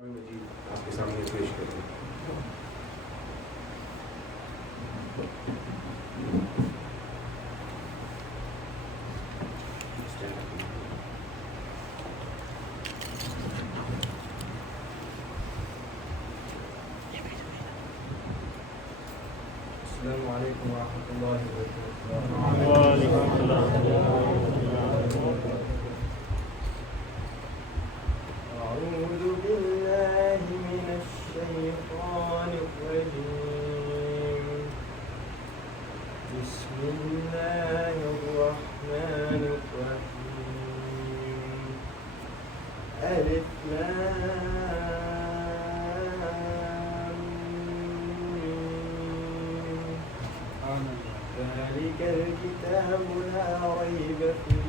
مجید آپ کے سامنے پیش کریں۔ السلام علیکم ورحمۃ اللہ وبرکاتہ۔ وعلیکم السلام۔ أعوذ بالله من الشيطان الرجيم بسم الله الرحمن الرحيم ألف لام ميم ذلك الكتاب لا ريب فيه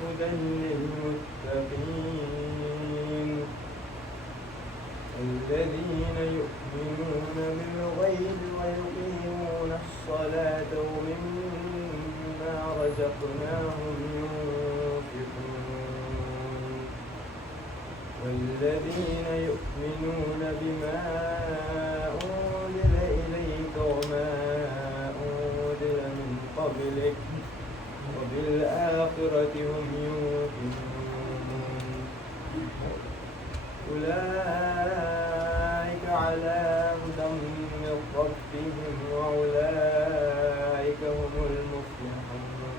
هدى للمتقين الذين يؤمنون بالغيب ويقيمون الصلاة ومما رزقناهم ينفقون والذين يؤمنون بما أنزل إليك وما أنزل من قبلك وبالآخرة هم يوقنون أولئك على هدى من ربهم وأولئك هم المفلحون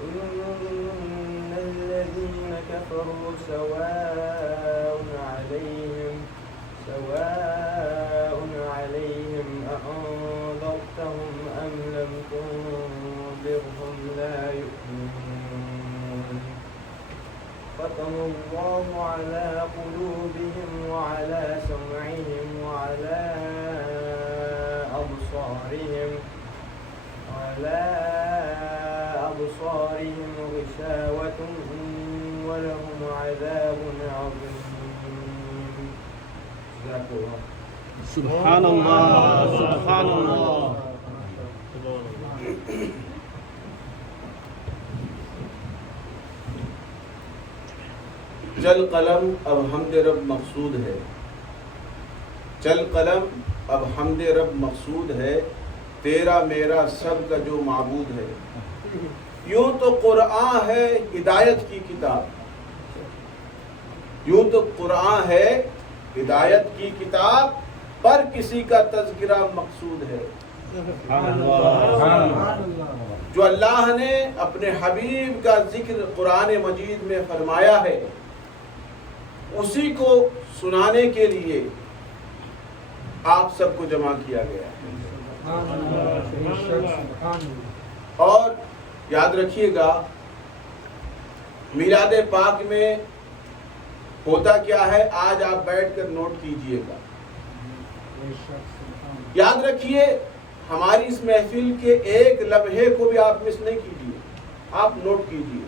إن الذين كفروا سواء عليهم أأنذرتهم أم لم تنذرهم لا يؤمنون ختم الله على قلوبهم وعلى سمعهم وعلى أبصارهم غشاوة ولهم عذاب عظيم. سبحان اللہ سبحان اللہ۔ چل قلم اب حمد رب مقصود ہے، چل قلم اب حمد رب مقصود ہے، تیرا میرا سب کا جو معبود ہے۔ یوں تو قرآن ہے ہدایت کی کتاب، یوں تو قرآن ہے ہدایت کی کتاب، پر کسی کا تذکرہ مقصود ہے۔ جو اللہ نے اپنے حبیب کا ذکر قرآن مجید میں فرمایا ہے، اسی کو سنانے کے لیے آپ سب کو جمع کیا گیا ہے۔ اور یاد رکھیے گا، میلاد پاک میں ہوتا کیا ہے، آج آپ بیٹھ کر نوٹ کیجئے گا۔ یاد رکھیے، ہماری اس محفل کے ایک لمحے کو بھی آپ مس نہیں کیجئے، آپ نوٹ کیجئے،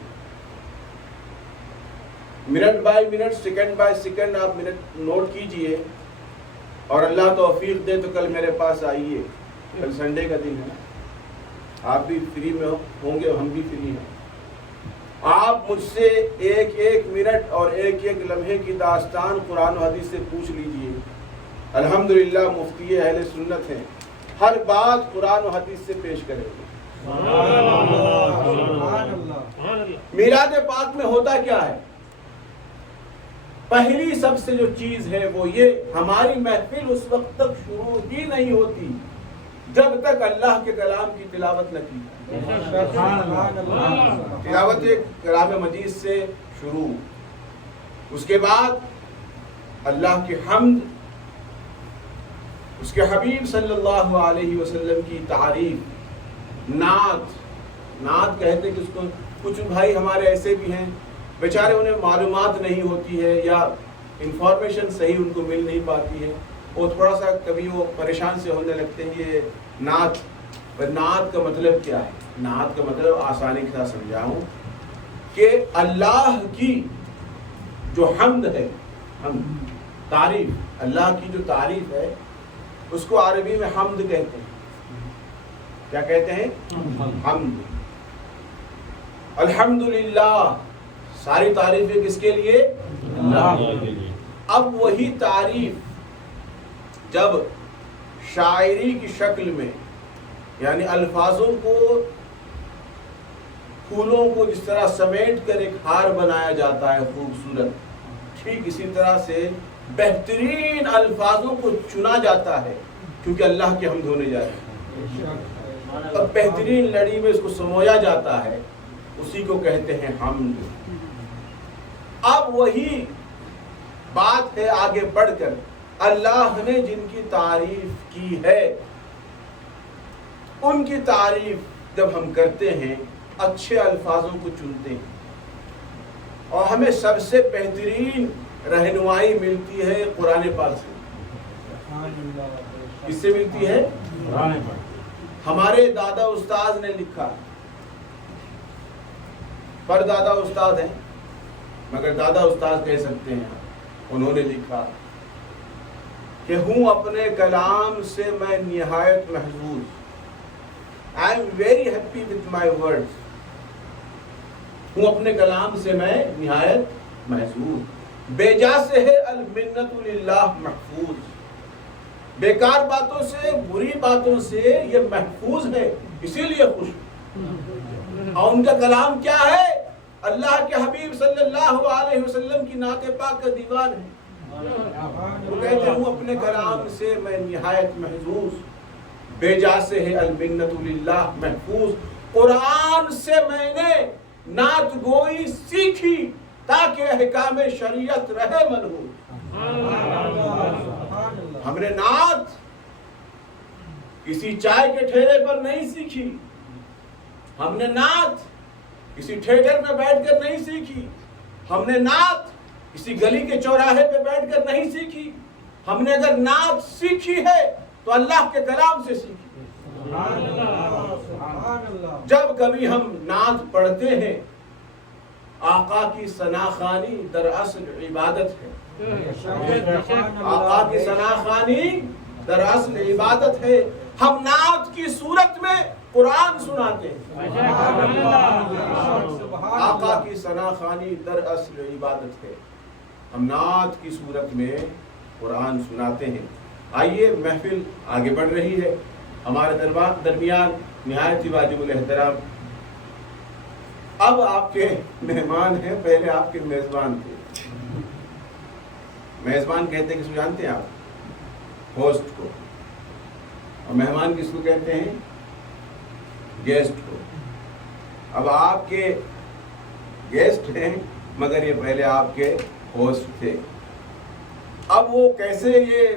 minute by minute, second by second آپ منٹ نوٹ کیجئے۔ اور اللہ توفیق دے تو کل میرے پاس آئیے، کل سنڈے کا دن ہے، آپ بھی فری میں ہوں گے، ہم بھی فری ہیں۔ آپ مجھ سے ایک ایک منٹ اور ایک ایک لمحے کی داستان قرآن و حدیث سے پوچھ لیجئے۔ الحمدللہ مفتی اہل سنت ہیں، ہر بات قرآن و حدیث سے پیش کریں گے۔ میلاد پاک میں ہوتا کیا ہے؟ پہلی سب سے جو چیز ہے وہ یہ، ہماری محفل اس وقت تک شروع ہی نہیں ہوتی جب تک اللہ کے کلام کی تلاوت نہ کی۔ تلاوت کلام مجید سے شروع، اس کے بعد اللہ کی حمد، اس کے حبیب صلی اللہ علیہ وسلم کی تعریف، نعت کہتے ہیں کہ اس کو کچھ بھائی ہمارے ایسے بھی ہیں بیچارے، انہیں معلومات نہیں ہوتی ہے یا انفارمیشن صحیح ان کو مل نہیں پاتی ہے، وہ تھوڑا سا کبھی وہ پریشان سے ہونے لگتے ہیں یہ نعت کا مطلب کیا ہے۔ نعت کا مطلب آسانی کے ساتھ سمجھاؤں کہ اللہ کی جو حمد ہے، تعریف، اللہ کی جو تعریف ہے اس کو عربی میں حمد کہتے ہیں۔ کیا کہتے ہیں؟ حمد۔ الحمدللہ، ساری تعریفیں کس کے لیے؟ اللہ۔ اب وہی تعریف جب شاعری کی شکل میں، یعنی الفاظوں کو، پھولوں کو جس طرح سمیٹ کر ایک ہار بنایا جاتا ہے خوبصورت، ٹھیک اسی طرح سے بہترین الفاظوں کو چنا جاتا ہے، کیونکہ اللہ کے حمد ہونے جا رہے ہیں، اب بہترین لڑی میں اس کو سمویا جاتا ہے، اسی کو کہتے ہیں حمد۔ اب وہی بات ہے آگے بڑھ کر، اللہ نے جن کی تعریف کی ہے ان کی تعریف جب ہم کرتے ہیں، اچھے الفاظوں کو چنتے ہیں، اور ہمیں سب سے بہترین رہنمائی ملتی ہے قرآن پاک سے۔ کس سے ملتی ہے؟ ہمارے دادا استاد نے لکھا، پر دادا استاد ہیں مگر دادا استاد کہہ سکتے ہیں، انہوں نے لکھا کہ ہوں اپنے کلام سے میں نہایت محظوظ، I am very happy with my words، ہوں اپنے کلام سے میں نہایت محظوظ، بے جا سے ہے المنت للہ محفوظ، بیکار باتوں سے، بری باتوں سے یہ محفوظ ہے، اسی لیے خوش۔ اور ان کا کلام کیا ہے؟ اللہ کے حبیب صلی اللہ علیہ وسلم کی نعت پاک کا دیوان ہے۔ وہ کہتے ہیں ہوں اپنے کلام سے میں نہایت محظوظ، بے جا سے ہے المنت للہ محفوظ، قرآن سے میں نے نعت گوئی سیکھی تاکہ احکام شریعت رہے ملحوظ۔ ہم نے نعت کسی چائے کے ٹھیلے پر نہیں سیکھی، ہم نے نعت کسی تھیٹر میں بیٹھ کر نہیں سیکھی، ہم نے نعت کسی گلی کے چوراہے پہ بیٹھ کر نہیں سیکھی، ہم نے اگر نعت سیکھی ہے تو اللہ کے کلام سے سیکھی۔ جب کبھی ہم نعت پڑھتے ہیں، آقا کی ثناخوانی در اصل عبادت ہے، آقا کی ثناخوانی در اصل عبادت ہے۔ ہم نعت کی صورت میں قرآن سناتے ہیں، آقا کی ثناخوانی در اصل عبادت ہے، ہم نعت کی صورت میں قرآن سناتے ہیں۔ آئیے، محفل آگے بڑھ رہی ہے، ہمارے درمیان نہایت ہی واجب الاحترام اب آپ کے مہمان ہیں، پہلے آپ کے میزبان تھے۔ میزبان کہتے ہیں کس کو جانتے ہیں آپ؟ ہوسٹ کو، اور مہمان کس کو کہتے ہیں؟ گیسٹ کو۔ اب آپ کے گیسٹ ہیں مگر یہ پہلے آپ کے ہوسٹ تھے۔ اب وہ کیسے یہ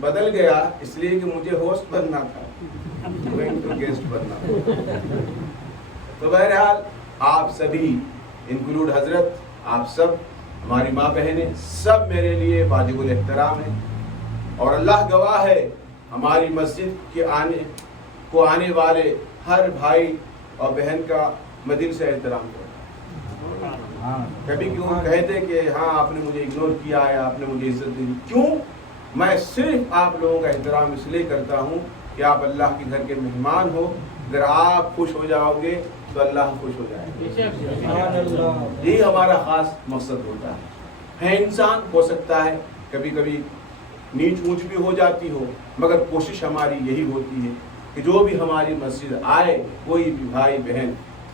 بدل گیا؟ اس لیے کہ مجھے ہوسٹ بننا تھا، ان کو گیسٹ بننا تھا۔ تو بہرحال آپ سبھی انکلوڈ حضرت، آپ سب ہماری ماں بہنیں، سب میرے لیے واجب الاحترام ہیں، اور اللہ گواہ ہے ہماری مسجد کے آنے والے ہر بھائی اور بہن کا میں دل سے احترام کرتا ہوں۔ کبھی کیوں کہتے کہ ہاں آپ نے مجھے اگنور کیا ہے، آپ نے مجھے عزت دی، کیوں؟ میں صرف آپ لوگوں کا احترام اس لیے کرتا ہوں کہ آپ اللہ کے گھر کے مہمان ہو، اگر آپ خوش ہو جاؤ گے تو اللہ خوش ہو جائے گا۔ یہی ہمارا خاص مقصد ہوتا ہے۔ انسان ہو سکتا ہے کبھی کبھی نیچ اونچ بھی ہو جاتی ہو، مگر کوشش ہماری یہی ہوتی ہے کہ جو بھی ہماری مسجد آئے، کوئی بھی بھائی بہن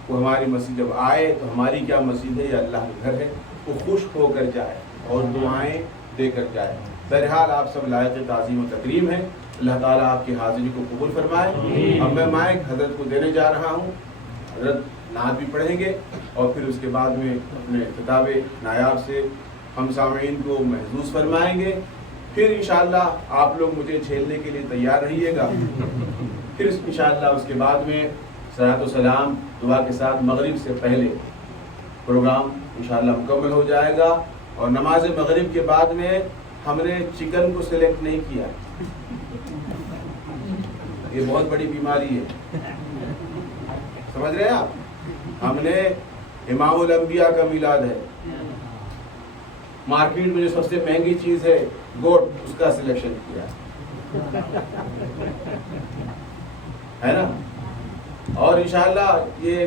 وہ ہماری مسجد جب آئے تو ہماری کیا مسجد ہے، یہ اللہ کا گھر ہے، وہ خوش ہو کر جائے اور دعائیں دے کر جائے۔ بہرحال آپ سب لائق تعظیم و تکریم ہیں، اللہ تعالیٰ آپ کی حاضری کو قبول فرمائے۔ اب میں مائک حضرت کو دینے جا رہا ہوں، حضرت نعت بھی پڑھیں گے اور پھر اس کے بعد میں اپنے خطاب نایاب سے ہم سامعین کو محظوظ فرمائیں گے۔ پھر انشاءاللہ آپ لوگ مجھے جھیلنے کے لیے تیار رہیے گا۔ پھر انشاءاللہ اس کے بعد میں صلاۃ و سلام دعا کے ساتھ مغرب سے پہلے پروگرام انشاءاللہ مکمل ہو جائے گا، اور نماز مغرب کے بعد میں ہم نے چکن کو سلیکٹ نہیں کیا، یہ بہت بڑی بیماری ہے، سمجھ رہے ہیں آپ؟ ہم نے امام الانبیاء کا میلاد ہے، مارکیٹ میں جو سب سے مہنگی چیز ہے گوٹ، اس کا سلیکشن کیا ہے نا۔ اور انشاءاللہ یہ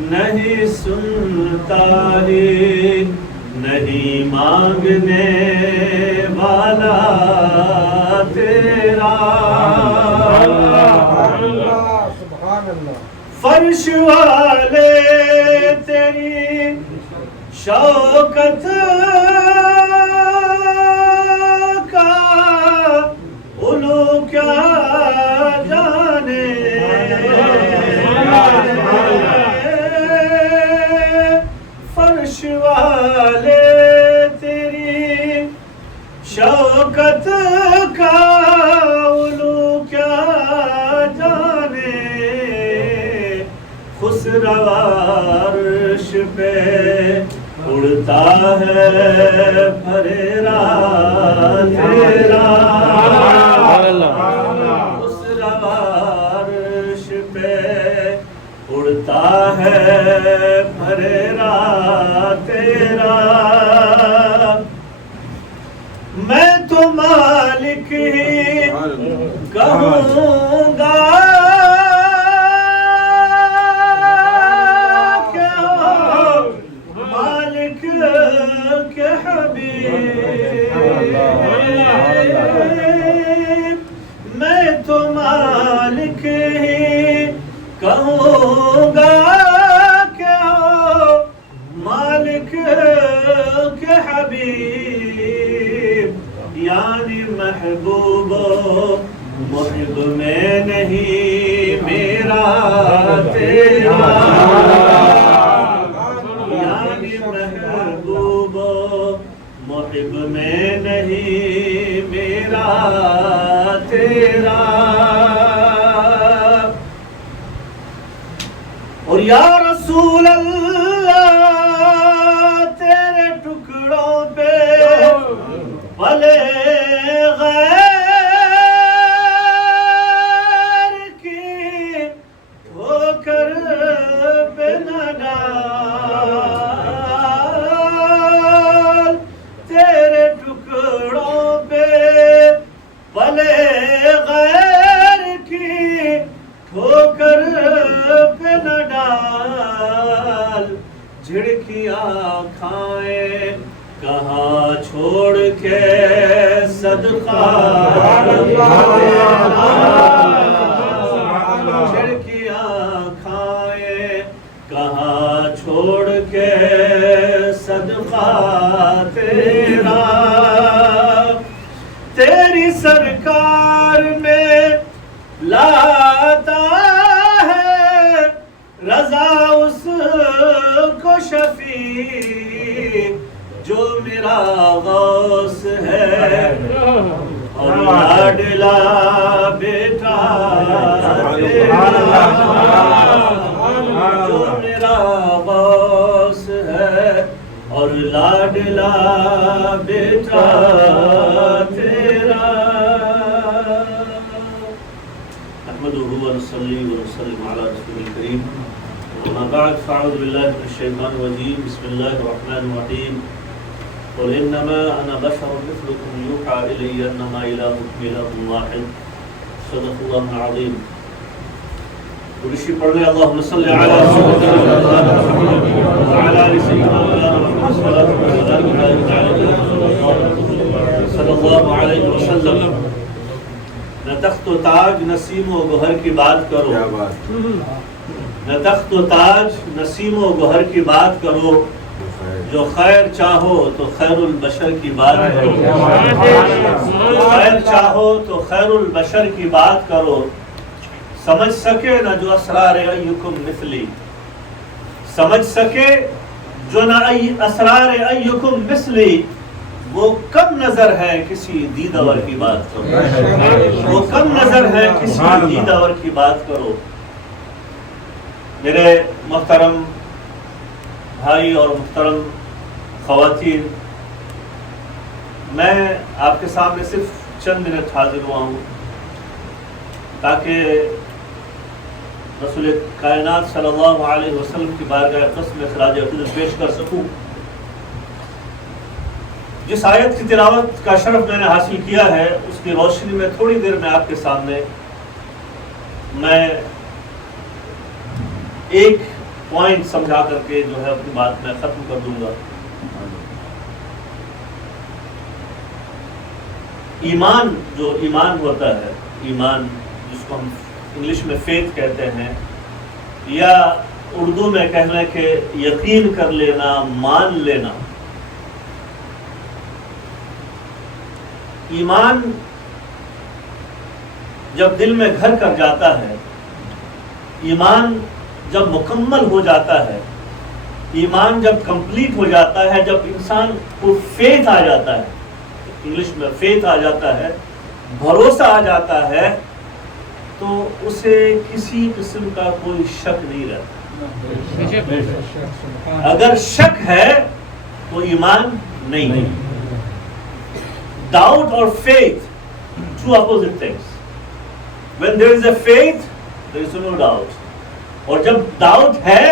نہیں سنتا ہی نہیں مانگنے والا تیرا فرش والے تیری شوکت کا علو کیا جانے فرش والے تیری شوکت کا علو کیا جانے خسروا عرش پہ اڑتا ہے پھریرا تیرا خسروا عرش پہ اڑتا ہے پھریرا تیرا میں تو مالک ہی کہوں گا میں تو مالک ہی کہوں گا کیا مالک کے حبیب یعنی محبوب محب میں نہیں میرا تیرا یعنی محبوب محب میں نہیں میرا تیرا اور یا رسول اللہ تیرے ٹکڑوں پہ بھلے غیر کی ہو کر پہ نہ ڈال تیرے ٹکڑوں پہ بھلے غیر کی ٹھوکر پہ نہ ڈال جھڑکیاں کھائیں کہاں چھوڑ کے صدقہ جھڑکیاں کھائیں کہاں چھوڑ کے صدقہ تیرا تیری سرکار میں لاتا ہے رضا اس کو شفیع جو میرا غوث ہے اور لاڈلا بیٹا تیرا جو میرا غوث ہے اور لاڈلا بیٹا تیرا نحمده ونصلي ونسلم على رسول الكريم وما بعد فاعوذ بالله من الشيطان الرجيم بسم الله الرحمن الرحيم قل انما انا بشر مثلكم يوحى الي انما الهكم اله واحد صدق الله العظيم ورشي پڑھ لیں اللهم صل على سيدنا محمد وعلى ال سيدنا محمد صلى الله عليه وسلم نہ تخت و تاج نسیم و گوہر کی بات کرو نہ تخت و تاج نسیم و گوہر کی بات کرو جو خیر چاہو تو خیر البشر کی بات کرو خیر چاہو تو خیر البشر کی بات کرو سمجھ سکے نہ جو اسرار ایکم مثلی سمجھ سکے جو نہ اسرار ایکم مثلی وہ کم نظر ہے کسی دیدور کی بات کرو وہ کم نظر ہے کسی دیدور کی بات کرو میرے محترم بھائی اور محترم خواتین میں آپ کے سامنے صرف چند منٹ حاضر ہوا ہوں تاکہ رسول کائنات صلی اللہ علیہ وسلم کی بارگاہ اقدس میں خراج عقیدت پیش کر سکوں جس آیت کی تلاوت کا شرف میں نے حاصل کیا ہے اس کی روشنی میں تھوڑی دیر میں آپ کے سامنے میں ایک پوائنٹ سمجھا کر کے جو ہے اپنی بات میں ختم کر دوں گا. ایمان جو ایمان ہوتا ہے، ایمان جس کو ہم انگلش میں فیتھ کہتے ہیں، یا اردو میں کہنا کہ یقین کر لینا، مان لینا. ایمان جب دل میں گھر کر جاتا ہے، ایمان جب مکمل ہو جاتا ہے، ایمان جب کمپلیٹ ہو جاتا ہے، جب انسان کو فیتھ آ جاتا ہے، انگلش میں فیتھ آ جاتا ہے، بھروسہ آ جاتا ہے، تو اسے کسی قسم کا کوئی شک نہیں رہتا. اگر شک ہے تو ایمان نہیں. ڈاؤٹ اور faith two opposite things. When there is a faith, there is no doubt. اور جب ڈاؤٹ ہے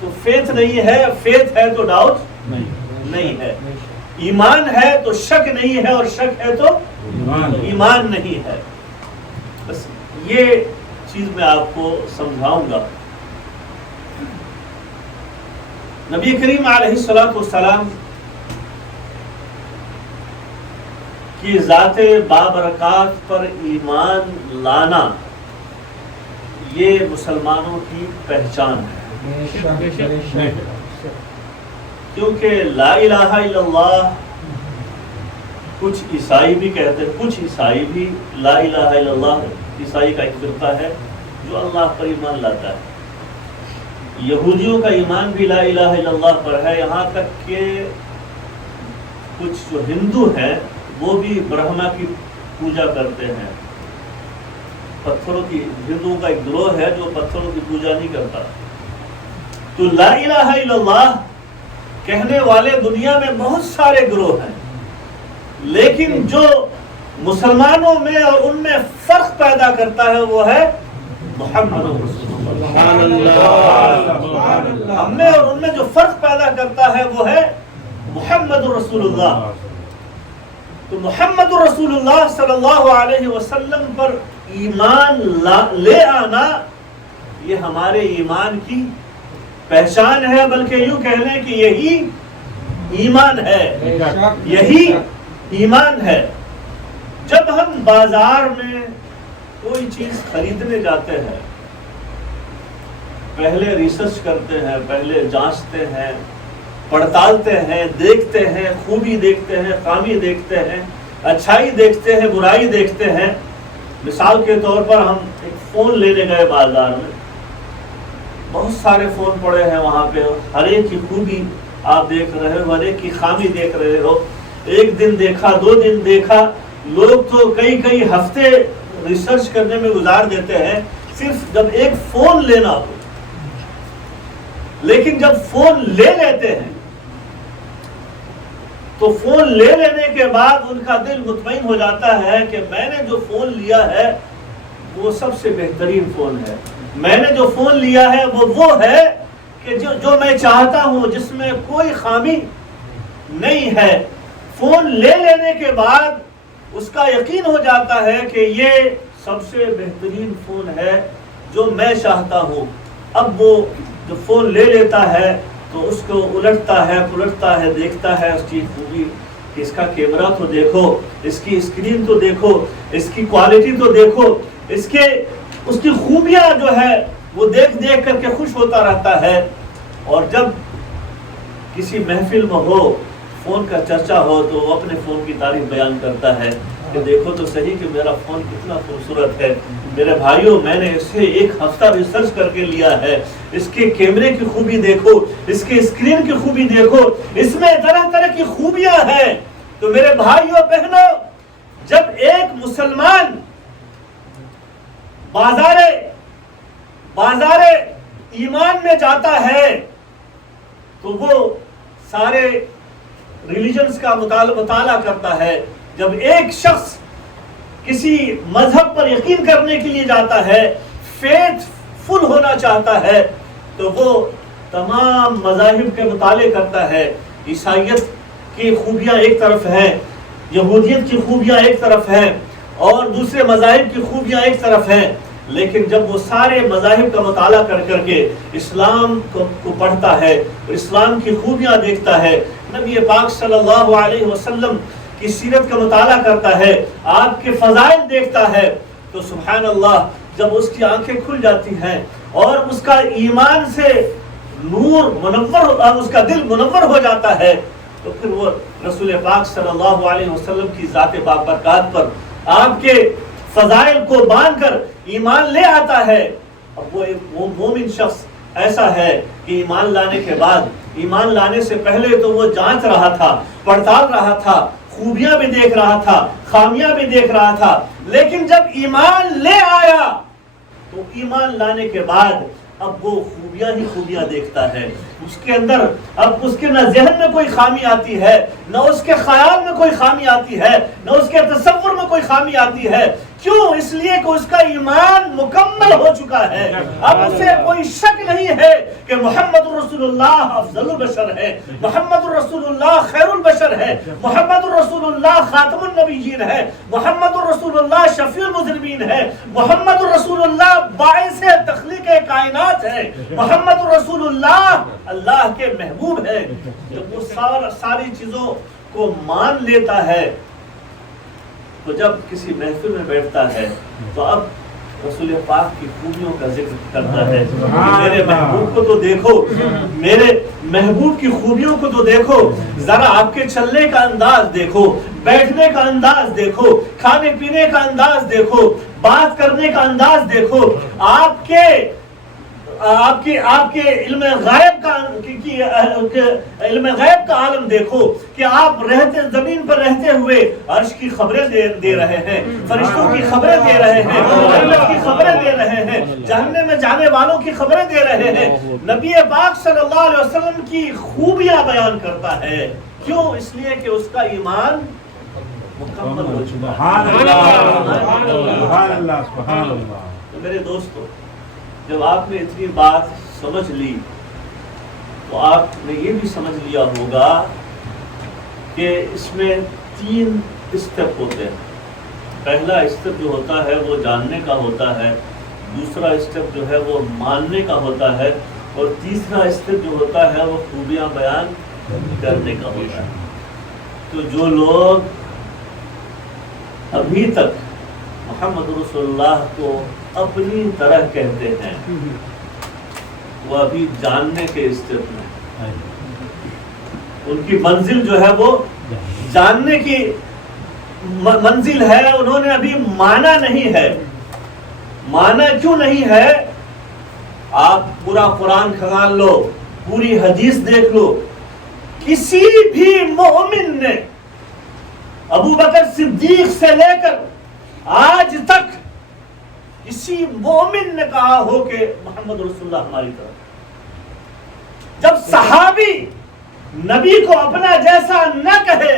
تو فیتھ نہیں ہے، فیتھ ہے تو ڈاؤٹ نہیں ہے. ایمان ہے تو شک نہیں ہے، اور شک ہے تو ایمان نہیں ہے. بس یہ چیز میں آپ کو سمجھاؤں گا. نبی کریم علیہ الصلوۃ والسلام کی ذات بابرکات پر ایمان لانا یہ مسلمانوں کی پہچان ہے. کیونکہ لا الہ الا اللہ کچھ عیسائی بھی کہتے ہیں، کچھ عیسائی بھی لا الہ الا اللہ، عیسائی کا ایک فرقہ ہے جو اللہ پر ایمان لاتا ہے. یہودیوں کا ایمان بھی لا الہ الا اللہ پر ہے، یہاں تک کہ کچھ جو ہندو ہیں وہ بھی برہما کی پوجا کرتے ہیں. پتھروں کی، ہندوؤں کا ایک گروہ ہے جو پتھروں کی پوجا نہیں کرتا. تو لا الہ الا اللہ کہنے والے دنیا میں بہت سارے گروہ ہیں، لیکن جو مسلمانوں میں اور ان میں فرق پیدا کرتا ہے وہ ہے محمد رسول اللہ. ہم میں اور ان میں جو فرق پیدا کرتا ہے وہ ہے محمد رسول اللہ. تو محمد رسول اللہ صلی اللہ علیہ وسلم پر ایمان لے آنا یہ ہمارے ایمان کی پہچان ہے، بلکہ یوں کہہ لیں کہ یہی ایمان ہے، یہی ایمان ہے. جب ہم بازار میں کوئی چیز خریدنے جاتے ہیں، پہلے ریسرچ کرتے ہیں، پہلے جانچتے ہیں، پڑتالتے ہیں، دیکھتے ہیں، خوبی دیکھتے ہیں، خامی دیکھتے ہیں، اچھائی دیکھتے ہیں، برائی دیکھتے ہیں. مثال کے طور پر ہم ایک فون لینے گئے بازار میں، بہت سارے فون پڑے ہیں وہاں پہ، ہر ایک کی خوبی آپ دیکھ رہے ہو، ہر ایک کی خامی دیکھ رہے ہو. ایک دن دیکھا، 2 دن دیکھا، لوگ تو کئی ہفتے ریسرچ کرنے میں گزار دیتے ہیں صرف جب ایک فون لینا ہو. لیکن جب فون لے لیتے ہیں تو فون لے لینے کے بعد ان کا دل مطمئن ہو جاتا ہے کہ میں نے جو فون لیا ہے وہ سب سے بہترین فون ہے. میں نے جو فون لیا ہے وہ ہے کہ جو میں چاہتا ہوں، جس میں کوئی خامی نہیں ہے. فون لے لینے کے بعد اس کا یقین ہو جاتا ہے کہ یہ سب سے بہترین فون ہے جو میں چاہتا ہوں. اب وہ جو فون لے لیتا ہے تو اس کو الٹتا ہے، پلٹتا ہے، دیکھتا ہے اس کی خوبی کہ اس کا کیمرہ تو دیکھو، اس کی اسکرین تو دیکھو، اس کی کوالٹی تو دیکھو، اس کی خوبیاں جو ہے وہ دیکھ کر کے خوش ہوتا رہتا ہے. اور جب کسی محفل میں ہو، فون کا چرچا ہو، تو وہ اپنے فون کی تعریف بیان کرتا ہے کہ دیکھو تو صحیح کہ میرا فون کتنا خوبصورت ہے. میرے بھائیوں، میں نے اسے 1 ہفتہ ریسرچ کر کے لیا ہے. اس کے کیمرے کی خوبی دیکھو، اس کے اسکرین کی خوبی دیکھو، اس میں طرح طرح کی خوبیاں ہیں. تو میرے بھائیوں بہنوں، جب ایک مسلمان بازار ایمان میں جاتا ہے تو وہ سارے ریلیجنز کا مطالعہ کرتا ہے. جب ایک شخص کسی مذہب پر یقین کرنے کے لیے جاتا ہے، فیتھ فل ہونا چاہتا ہے، تو وہ تمام مذاہب کے مطالعے کرتا ہے. عیسائیت کی خوبیاں ایک طرف ہیں، یہودیت کی خوبیاں ایک طرف ہیں، اور دوسرے مذاہب کی خوبیاں ایک طرف ہیں. لیکن جب وہ سارے مذاہب کا مطالعہ کر کے اسلام کو پڑھتا ہے، اسلام کی خوبیاں دیکھتا ہے، نبی پاک صلی اللہ علیہ وسلم کی سیرت کا مطالعہ کرتا ہے، آپ کے فضائل دیکھتا ہے، تو سبحان اللہ جب اس کی آنکھیں کھل جاتی ہیں اور اس کا ایمان سے نور منور، اس کا دل منور ہو جاتا ہے، تو پھر وہ رسول پاک صلی اللہ علیہ وسلم کی ذات بابرکات پر آپ کے فضائل کو باندھ کر ایمان لے آتا ہے۔ اب وہ مومن شخص ایسا ہے کہ ایمان لانے کے بعد، ایمان لانے سے پہلے تو وہ جانچ رہا تھا، پڑتال رہا تھا، خوبیاں بھی دیکھ رہا تھا، خامیاں بھی دیکھ رہا تھا، لیکن جب ایمان لے آیا تو ایمان لانے کے بعد اب وہ خوبیاں ہی خوبیاں دیکھتا ہے۔ اس کے اندر اب اس کے نہ ذہن میں کوئی خامی آتی ہے، نہ اس کے خیال میں کوئی خامی آتی ہے، نہ اس کے تصور میں کوئی خامی آتی ہے۔ کیوں؟ اس لیے کہ اس کا ایمان مکمل ہو چکا ہے۔ اب اسے کوئی شک نہیں ہے کہ محمد رسول اللہ افضل البشر ہے، محمد رسول اللہ خیر البشر ہے، محمد رسول اللہ خاتم النبیین ہے، محمد رسول اللہ شفیع المذنبین ہے، محمد رسول اللہ باعث تخلیق کائنات ہے، محمد رسول اللہ اللہ کے محبوب ہے۔ جب وہ ساری چیزوں کو مان لیتا ہے تو جب کسی محفل میں بیٹھتا ہے تو اب رسول پاک کی خوبیوں کا ذکر کرتا ہے کہ میرے محبوب کو تو دیکھو، میرے محبوب کی خوبیوں کو تو دیکھو، ذرا آپ کے چلنے کا انداز دیکھو، بیٹھنے کا انداز دیکھو، کھانے پینے کا انداز دیکھو، بات کرنے کا انداز دیکھو، آپ کے علم غیب کا عالم دیکھو کہ آپ زمین پر رہتے ہوئے عرش کی خبریں دے رہے ہیں، فرشتوں کی خبریں دے رہے ہیں، جنت کی خبریں دے رہے ہیں، جہنم میں جانے والوں کی خبریں دے رہے ہیں۔ نبی پاک صلی اللہ علیہ وسلم کی خوبیاں بیان کرتا ہے۔ کیوں؟ اس لیے کہ اس کا ایمان مکمل ہو چکا ہے۔ تو میرے دوستو، جب آپ نے اتنی بات سمجھ لی تو آپ نے یہ بھی سمجھ لیا ہوگا کہ اس میں 3 اسٹیپ ہوتے ہیں۔ پہلا اسٹیپ جو ہوتا ہے وہ جاننے کا ہوتا ہے، دوسرا اسٹیپ جو ہے وہ ماننے کا ہوتا ہے، اور تیسرا اسٹیپ جو ہوتا ہے وہ خوبیاں بیان کرنے کا ہوتا ہے۔ تو جو لوگ ابھی تک محمد رسول اللہ کو اپنی طرح کہتے ہیں، وہ ابھی جاننے کے اسٹیپ میں، ان کی منزل جو ہے وہ جاننے کی منزل ہے، انہوں نے ابھی مانا نہیں ہے۔ مانا کیوں نہیں ہے؟ آپ پورا قرآن کھنگال لو، پوری حدیث دیکھ لو، کسی بھی مومن نے ابو بکر صدیق سے لے کر آج تک کسی مومن نے کہا ہو کہ محمد رسول اللہ ہماری طرف؟ جب صحابی نبی کو اپنا جیسا نہ کہے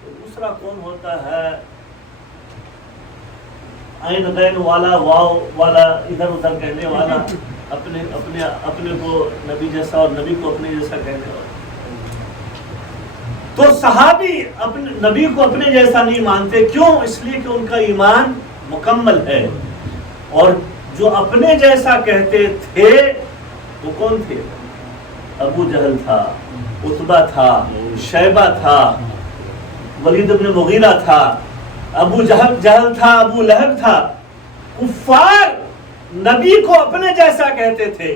تو دوسرا کون ہوتا ہے؟ عین بین والا، واو والا، ادھر ادھر کہنے والا، اپنے کو نبی جیسا اور نبی کو اپنے جیسا کہنے والا۔ تو صحابی اپنے نبی کو اپنے جیسا نہیں مانتے۔ کیوں؟ اس لیے کہ ان کا ایمان مکمل ہے۔ اور جو اپنے جیسا کہتے تھے وہ کون تھے؟ ابو جہل تھا، عتبہ تھا، شیبہ تھا، ولید بن مغیرہ تھا، ابو جہل تھا، ابو لہب تھا۔ کفار نبی کو اپنے جیسا کہتے تھے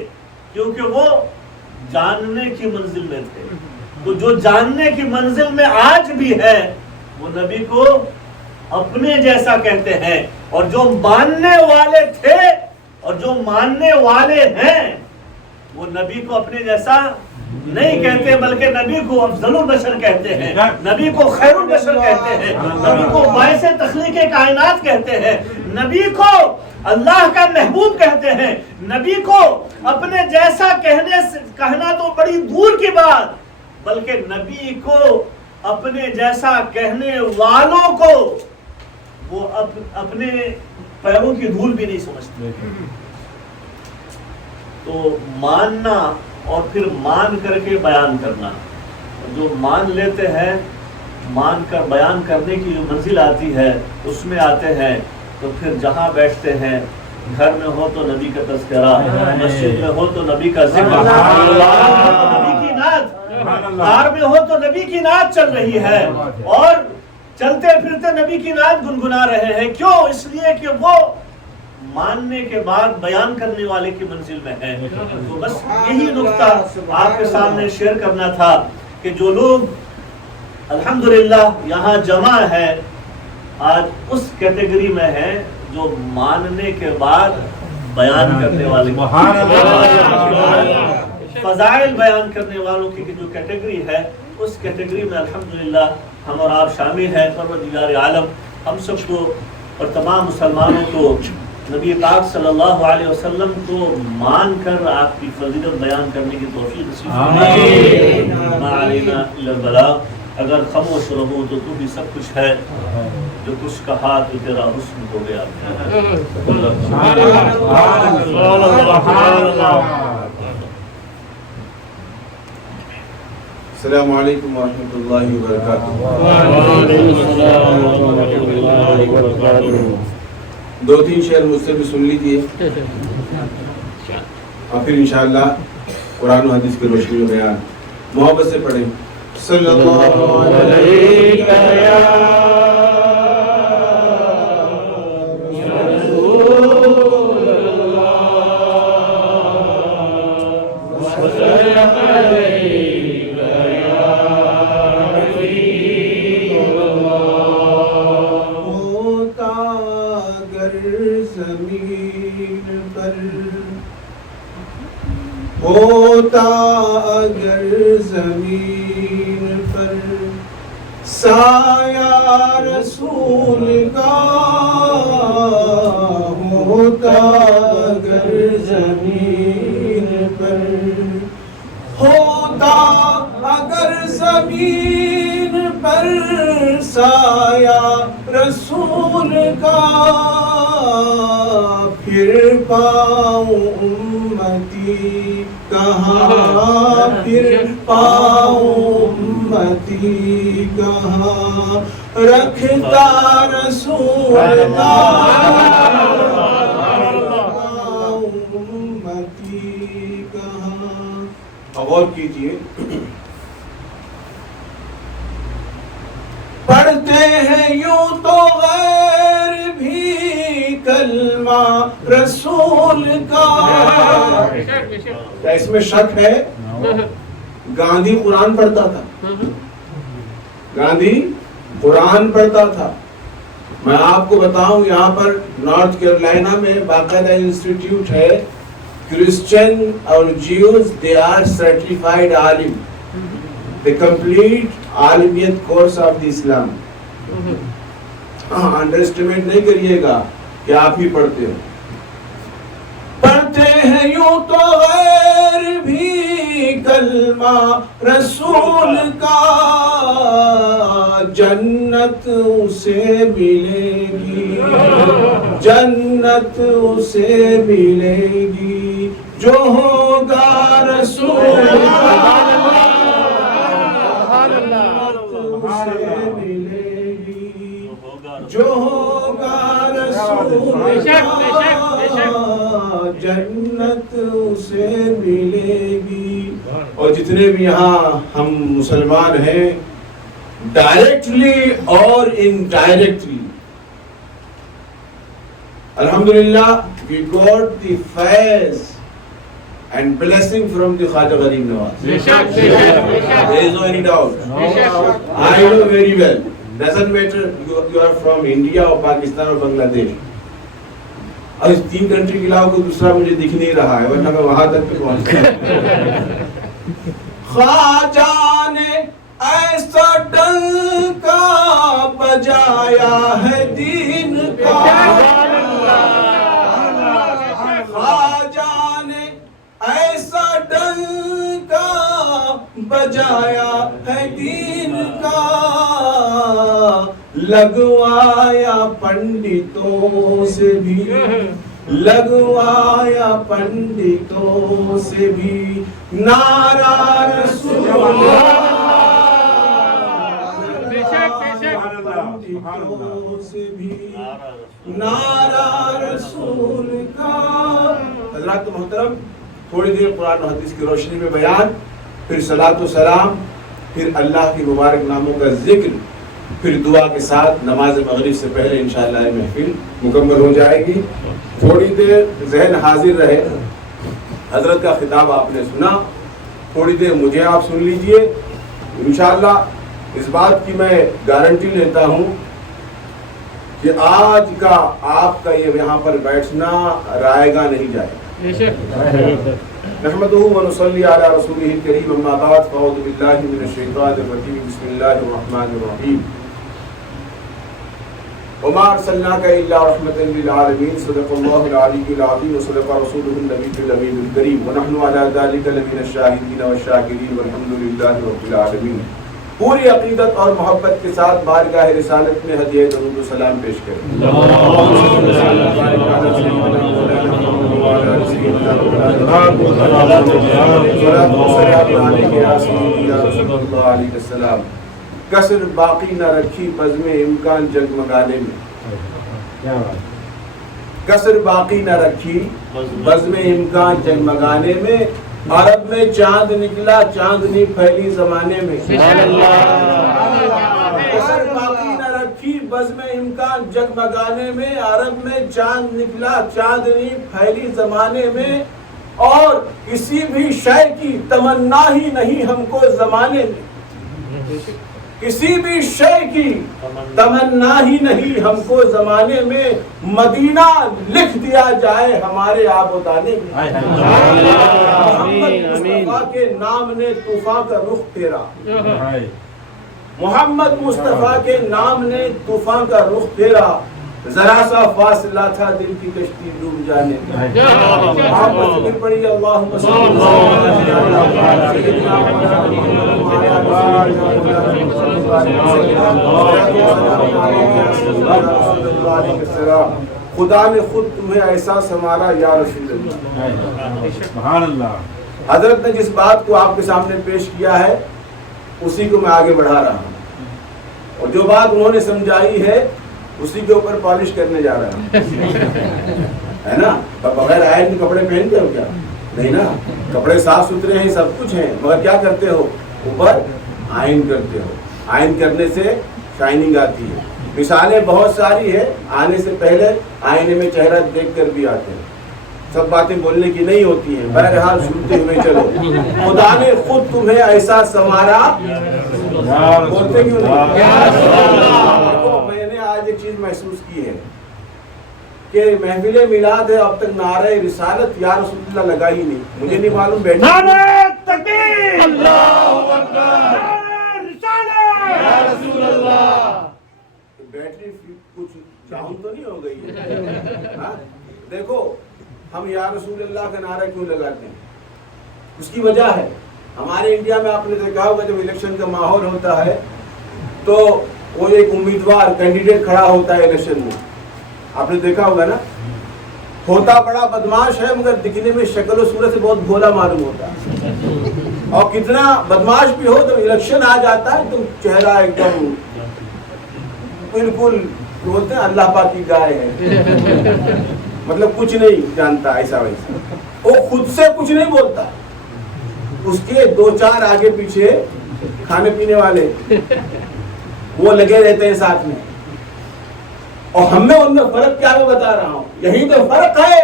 کیونکہ وہ جاننے کی منزل میں تھے۔ تو جو جاننے کی منزل میں آج بھی ہے وہ نبی کو اپنے جیسا کہتے ہیں، اور جو ماننے والے تھے اور جو ماننے والے ہیں وہ نبی کو اپنے جیسا نہیں کہتے، بلکہ نبی کو افضل البشر کہتے ہیں، نبی کو خیر البشر کہتے ہیں، نبی کو باعث تخلیق کائنات کہتے ہیں، نبی کو اللہ کا محبوب کہتے ہیں۔ نبی کو اپنے جیسا کہنا تو بڑی دور کی بات، بلکہ نبی کو اپنے جیسا کہنے والوں کو وہ اپنے پیروں کی دھول بھی نہیں سمجھتے۔ تو ماننا اور پھر مان کر کے بیان کرنا، جو مان لیتے ہیں، مان کر بیان کرنے کی جو منزل آتی ہے اس میں آتے ہیں، تو پھر جہاں بیٹھتے ہیں گھر میں ہو تو نبی کا تذکرہ، مسجد میں ہو تو نبی کا ذکر، نبی کی نعت، کار میں ہو تو نبی کی نعت چل رہی ہے، اور چلتے پھرتے نبی کی نعت گنگنا رہے ہیں. کیوں؟ اس لیے کہ وہ ماننے کے بعد بیان کرنے والے کی منزل میں ہے. تو بس یہی نقطہ آپ کے سامنے شیئر کرنا تھا کہ جو لوگ الحمدللہ یہاں جمع ہے آج اس کیٹیگری میں ہے جو ماننے کے بعد بیان کرنے والے، فضائل بیان کرنے والوں کی جو کیٹیگری ہے اس کیٹیگری میں الحمدللہ ہم اور آپ شامل ہیں. پروردگار عالم ہم سب کو اور تمام مسلمانوں کو نبی پاک صلی اللہ علیہ وسلم کو مان کر آپ کی فضیلت بیان کرنے کی توفیق نصیب فرمائے. ما علینا الا البلاغ. اگر خاموش رہو تو بھی سب کچھ ہے، جو کچھ کہا تو تیرا حسن ہو گیا. السلام علیکم ورحمۃ اللہ وبرکاتہ. 2-3 شعر مجھ سے بھی سن لیجیے اور پھر انشاءاللہ قرآن و حدیث کی روشنی میں بیان. محبت سے پڑھیں. صلی اللہ علیہ ہوتا اگر زمین پر سایہ رسول کا، ہوتا اگر زمین پر، ہوتا اگر زمین پر سایہ رسول کا، پھر پاؤں امتی کہاں، پھر پاؤں امتی کہاں، رکھتا رسول کا امتی کہاں. غور کیجیے. پڑھتے ہیں یوں تو غیر بھی کلمہ رسول کا. کیا اس میں شک ہے؟ گاندھی قرآن پڑھتا تھا، گاندھی قرآن پڑھتا تھا. میں آپ کو بتاؤں یہاں پر نارتھ کیرولائنا میں باقاعدہ انسٹیٹیوٹ ہے. کرسچن اور جیوز they are certified عالم. they complete عالمیت course of the Islam. Underestimate نہیں کریے گا کہ آپ ہی پڑھتے ہو. پڑھتے ہیں یوں تو غیر بھی کلمہ رسول کا، جنت اسے ملے گی، جنت اسے ملے گی جو ہوگا رسول کا، اسے ملے گی جو ہوگا رسول کا، جنت اسے ملے گی. اور جتنے بھی یہاں ہم مسلمان ہیں ڈائریکٹلی اور انڈائریکٹلی الحمدللہ we got the faiz and blessing from the Khwaja Gharib Nawaz. There is no any doubt. I know very well. Doesn't matter you are from India or Pakistan or Bangladesh. اور اس 3 country کے علاوہ کوئی دوسرا مجھے دکھ نہیں رہا ہے، ورنہ میں وہاں تک پہ پہنچ گیا. خواجہ نے ایسا ڈنکا بجایا ہے دین کا، خواجہ نے ایسا ڈنکا بجایا ہے دین کا، لگوایا پنڈتوں سے بھی، لگوایا پنڈتوں سے بھی نعرہ رسول اللہ، پنڈتوں سے بھی نعرہ رسول کا۔ حضرات محترم، تھوڑی دیر قرآن و حدیث کی روشنی میں بیان، پھر صلاۃ و سلام، پھر اللہ کے مبارک ناموں کا ذکر، پھر دعا کے ساتھ نماز مغرب سے پہلے انشاءاللہ یہ محفل مکمل ہو جائے گی۔ تھوڑی دیر ذہن حاضر رہے، حضرت کا خطاب آپ نے سنا، تھوڑی دیر مجھے آپ سن لیجئے۔ انشاءاللہ اس بات کی میں گارنٹی لیتا ہوں کہ آج کا آپ کا یہ یہاں پر بیٹھنا رائے گا نہیں جائے گا۔ نحمدہ و نصلی علی رسولہ الکریم، اما بعد فاعوذ باللہ من الشیطان الرجیم، بسم اللہ الرحمن الرحیم۔ وما ارسلناک الا رحمۃ للعالمین، صدق اللہ العلی العظیم وصدق رسولہ النبی الامین الکریم، ونحن علی ذلک لمن الشاہدین والشاکرین والحمد للہ رب العالمین۔ پوری عقیدت اور محبت کے ساتھ بارگاہ رسالت میں ہدیہ درود و سلام پیش کریں۔ کسر باقی نہ رکھی بزم امکان جگمگانے میں، کسر باقی نہ رکھی بزم امکان جگمگانے میں، عرب میں چاند نکلا چاندنی پھیلی زمانے میں، کسر باقی نہ رکھی بزم امکان جگمگانے میں، عرب میں چاند نکلا چاندنی پھیلی زمانے میں، اور کسی بھی شے کی تمنا ہی نہیں ہم کو زمانے میں، کسی بھی شے کی تمنا ہی نہیں ہم کو زمانے میں، مدینہ لکھ دیا جائے ہمارے آب و دانے میں، محمد مصطفیٰ کے نام نے طوفان کا رخ پھیرا، محمد مصطفیٰ کے نام نے طوفان کا رخ پھیرا، ذرا سا فاصلہ تھا دل کی کشتی ڈوب جانے کا۔ محمد ذکر پڑھی، اللہم صلی اللہ۔ خدا نے خود تمہیں ایسا سنوارا یا رسول اللہ۔ سبحان اللہ۔ حضرت نے جس بات کو آپ کے سامنے پیش کیا ہے اسی کو میں آگے بڑھا رہا ہوں، اور جو بات انہوں نے سمجھائی ہے اسی کے اوپر پالش کرنے جا رہا ہوں، ہے نا۔ بغیر آئرن کے کپڑے پہنتے ہو کیا؟ نہیں نا، کپڑے صاف ستھرے ہیں، سب کچھ ہیں، مگر کیا کرتے ہو؟ اوپر آئرن کرتے ہو۔ آئرن کرنے سے شائننگ آتی ہے۔ مثالیں بہت ساری ہے، آنے سے پہلے آئینے میں چہرہ دیکھ کر بھی آتے ہیں، سب باتیں بولنے کی نہیں ہوتی ہیں، بہرحال سنتے ہوئے چلو۔ خدا نے خود تمہیں ایسا سنوارا، بولتے کیوں نہیں؟ میں نے آج ایک چیز محسوس کی ہے کہ محفل میلاد ہے، اب تک نعرہ رسالت یا رسول اللہ لگا ہی نہیں، مجھے نہیں معلوم بیٹھے نعرہ تکبیر، اللہ اکبر، نعرہ رسالت یا رسول اللہ۔ بیٹری کچھ ڈاؤن تو نہیں ہو گئی ہے؟ دیکھو ہم یا رسول اللہ کا نعرہ کیوں لگاتے ہیں، اس کی وجہ ہے ہمارے انڈیا میں آپ نے دیکھا ہوگا جب الیکشن کا ماحول ہوتا ہے تو وہ ایک امیدوار کینڈیڈیٹ کھڑا ہوتا ہے الیکشن میں، آپ نے دیکھا ہوگا نا، ہوتا بڑا بدماش ہے مگر دکھنے میں شکل و صورت سے بہت بھولا معلوم ہوتا ہے، اور کتنا بدماش بھی ہو جب الیکشن آ جاتا ہے تو چہرہ ایک دم بالکل بولتے ہیں اللہ پاک کی گائے ہے، مطلب کچھ نہیں جانتا، ایسا ویسا، وہ خود سے کچھ نہیں بولتا، اس کے دو چار آگے پیچھے کھانے پینے والے وہ لگے رہتے ہیں ساتھ میں، اور ہم نے ان میں فرق کیا میں بتا رہا ہوں، یہی تو فرق ہے،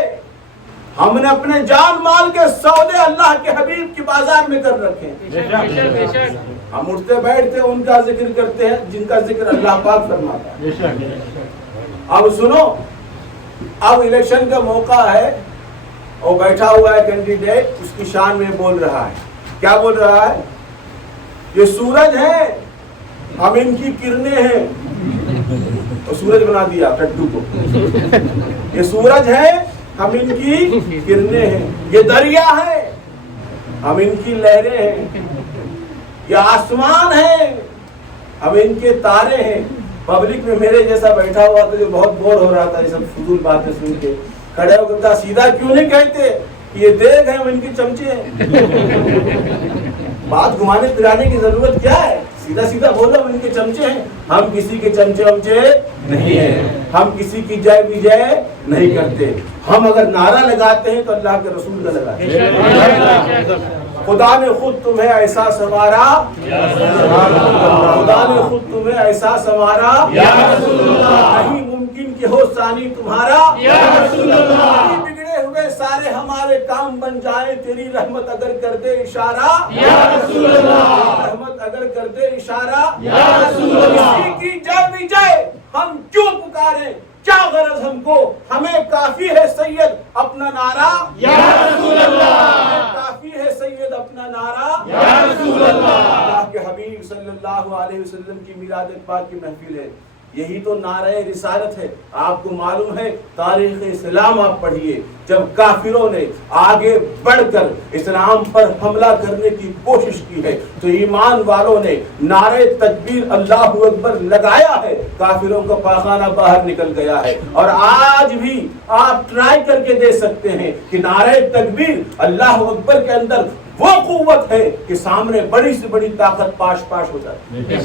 ہم نے اپنے جان مال کے سودے اللہ کے حبیب کی بازار میں کر رکھے ہیں، ہم اٹھتے بیٹھتے ان کا ذکر کرتے ہیں جن کا ذکر اللہ پاک فرماتا ہے۔ اب سنو، اب الیکشن کا موقع ہے اور بیٹھا ہوا ہے کینڈیڈیٹ، اس کی شان میں بول رہا ہے، کیا بول رہا ہے؟ یہ سورج ہے، ہم ان کی کرنیں ہیں، اور سورج بنا دیا ٹٹو کو، یہ سورج ہے ہم ان کی کرنیں ہیں، یہ دریا ہے ہم ان کی لہریں ہیں، یہ آسمان ہے ہم ان کے تارے ہیں۔ پبلک میں میرے جیسا بیٹھا ہوا تھا جو بہت بور ہو رہا تھا یہ سب فضول باتیں سن کے، کھڑے ہو کر سیدھا کیوں نہیں کہتے یہ دیکھ ہیں ہم ان کے چمچے ہیں، بات گھمانے پھرانے کی ضرورت کیا ہے، سیدھا سیدھا بولو، ہم ان کے چمچے ہیں؟ ہم کسی کے چمچے ومچے نہیں ہیں، ہم کسی کی جے وجے نہیں کرتے. ہم اگر نعرہ لگاتے ہیں تو اللہ کے رسول کا لگاتے ہیں. خدا نے خود تمہیں ایسا سنوارا، خدا نے خود تمہیں ایسا سنوارا، نہیں ممکن کہ ہو ثانی تمہارا. بگڑے ہوئے سارے ہمارے کام بن جائیں، تیری رحمت اگر کر دے اشارہ، رحمت اگر کر دے اشارہ. کسی کی جے وجے ہم کیوں پکاریں، کیا غرض ہم کو، ہمیں کافی ہے سید اپنا نعرہ یا رسول اللہ، کافی ہے سید اپنا نعرہ یا رسول اللہ. اللہ کے حبیب صلی اللہ علیہ وسلم کی میلاد پاک کی محفل ہے، یہی تو نعرہ رسالت ہے. آپ کو معلوم ہے تاریخ اسلام آپ پڑھیے، جب کافروں نے آگے بڑھ کر اسلام پر حملہ کرنے کی کوشش کی ہے تو ایمان والوں نے نعرہ تکبیر اللہ اکبر لگایا ہے، کافروں کا پاخانہ باہر نکل گیا ہے. اور آج بھی آپ ٹرائی کر کے دیکھ سکتے ہیں کہ نعرہ تکبیر اللہ اکبر کے اندر وہ قوت ہے کہ سامنے بڑی سے بڑی طاقت پاش پاش ہو جاتی ہے.